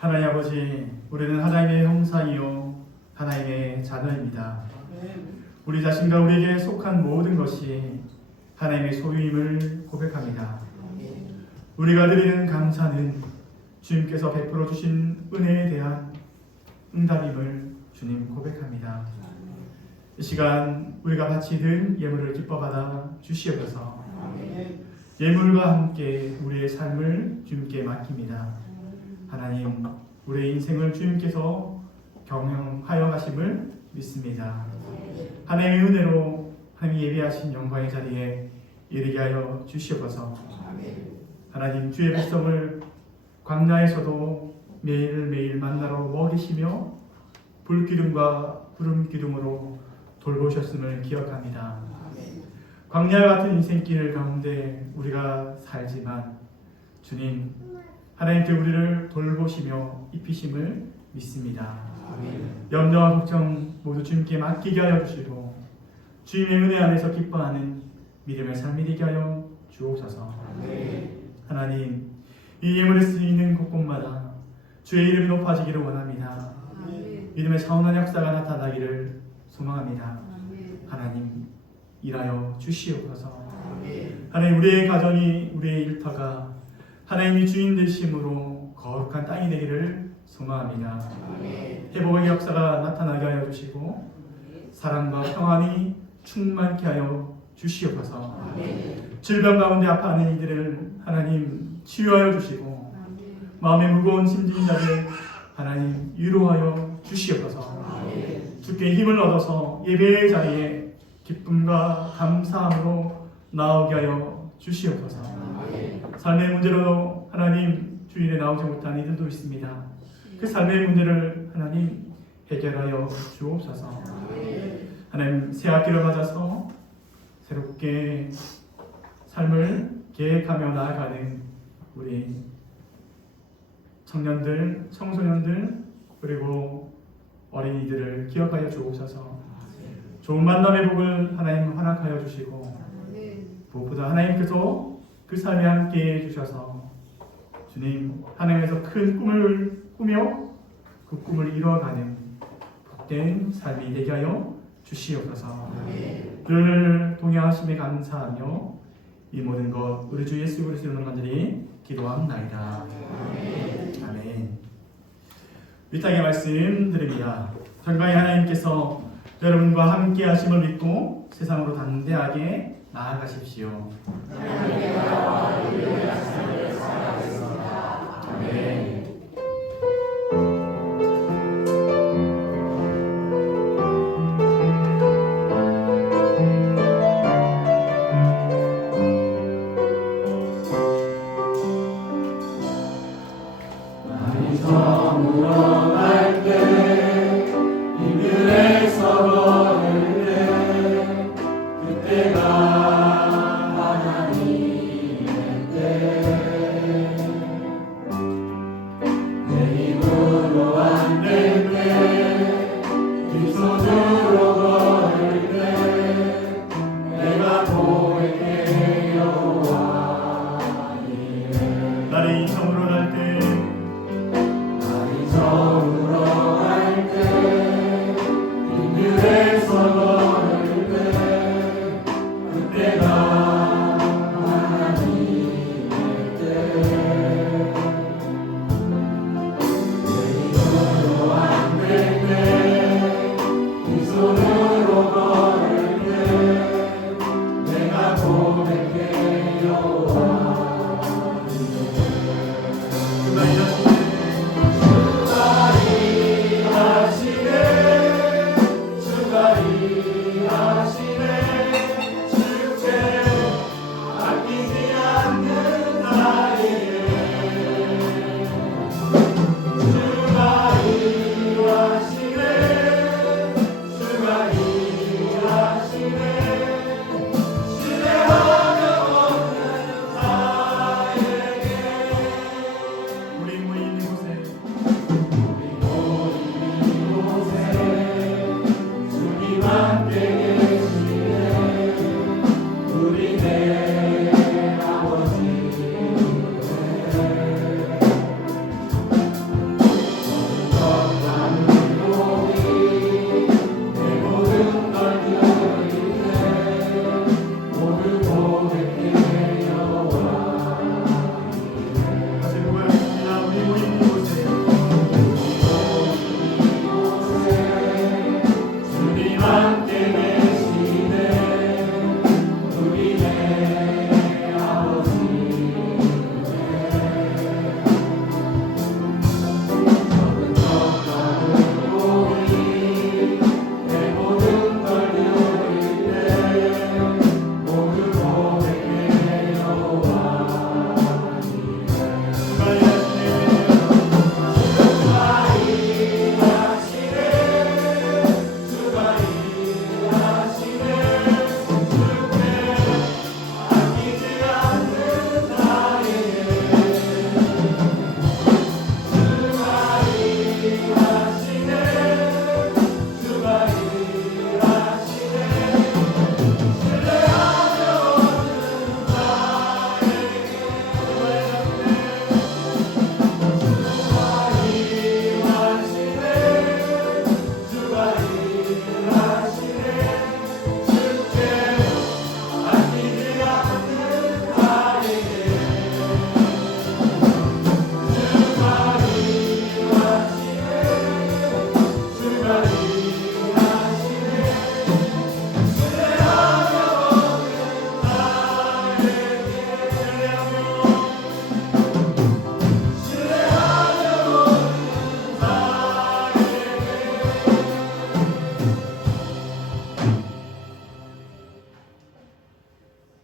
하나님 아버지, 우리는 하나님의 형상이요 하나님의 자녀입니다. 우리 자신과 우리에게 속한 모든 것이 하나님의 소유임을 고백합니다. 우리가 드리는 감사는 주님께서 베풀어 주신 은혜에 대한 응답임을 주님 고백합니다. 이 시간 우리가 바치는 예물을 기뻐 받아 주시옵소서. 예물과 함께 우리의 삶을 주님께 맡깁니다. 하나님, 우리의 인생을 주님께서 경영하여 가심을 믿습니다. 하나님의 은혜로 하나님이 예비하신 영광의 자리에 이르게 하여 주시옵소서. 하나님, 주의 백성을 광야에서도 매일매일 만나러 먹이시며 불기둥과 구름기둥으로 돌보셨음을 기억합니다. 광야 같은 인생길 가운데 우리가 살지만 주님, 하나님께 우리를 돌보시며 입히심을 믿습니다. 염려와 걱정 모두 주님께 맡기게 하여 주시고 주님의 은혜 안에서 기뻐하는 믿음의 삶이 되게 하여 주옵소서. 하나님, 이 예물에 쓰이는 곳곳마다 주의 이름이 높아지기를 원합니다. 믿음의 차원한 역사가 나타나기를 소망합니다. 하나님, 일하여 주시옵소서. 하나님, 우리의 가정이, 우리의 일터가 하나님이 주인 되심으로 거룩한 땅이 되기를 소망합니다. 회복의 역사가 나타나게 하여 주시고 사랑과 평안이 충만케 하여 주시옵소서. 질병 가운데 아파하는 이들을 하나님 치유하여 주시고 마음의 무거운 짐진 자를 하나님 위로하여 주시옵소서. 주께 힘을 얻어서 예배의 자리에 기쁨과 감사함으로 나오게 하여 주시옵소서. 삶의 문제로 하나님 주일에 나오지 못한 이들도 있습니다. 그 삶의 문제를 하나님 해결하여 주옵소서. 하나님 새 학기를 맞아서 새롭게 삶을 계획하며 나아가는 우리 청년들, 청소년들 그리고 어린이들을 기억하여 주옵소서. 좋은 만남의 복을 하나님 허락하여 주시고 무엇보다 하나님께서 그 삶에 함께 해주셔서 주님 하나님에서 큰 꿈을 꾸며 그 꿈을 이루어가는 복된 삶이 되게 하여 주시옵소서. 늘 동행하심에 감사하며 이 모든 것 우리 주 예수 그리스도로 간절히 기도합나이다. 아멘. 위탁의 말씀 드립니다. 전강의 하나님께서 여러분과 함께 하심을 믿고 세상으로 담대하게 나아가십시오. 아멘. 날이 저물어 갈 때 인들에서 걸을 때 그때가 하나님의 때 내 힘으로 안 될 때 이 손으로 걸을 때 내가 고백해 여호와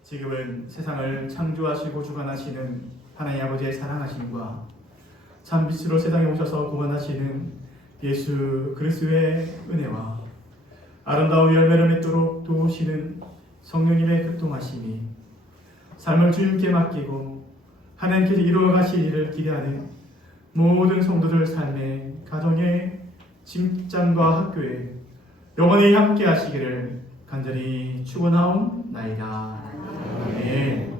지금은 세상을 창조하시고 주관하시는 하나님 아버지의 사랑하심과 참빛으로 세상에 오셔서 구원하시는 예수 그리스도의 은혜와 아름다운 열매를 맺도록 도우시는 성령님의 교통하심이 삶을 주님께 맡기고 하나님께서 이루어 가실 일을 기대하는 모든 성도들 삶의 가정의 직장과 학교에 영원히 함께 하시기를 간절히 축원하옵나이다. 아멘.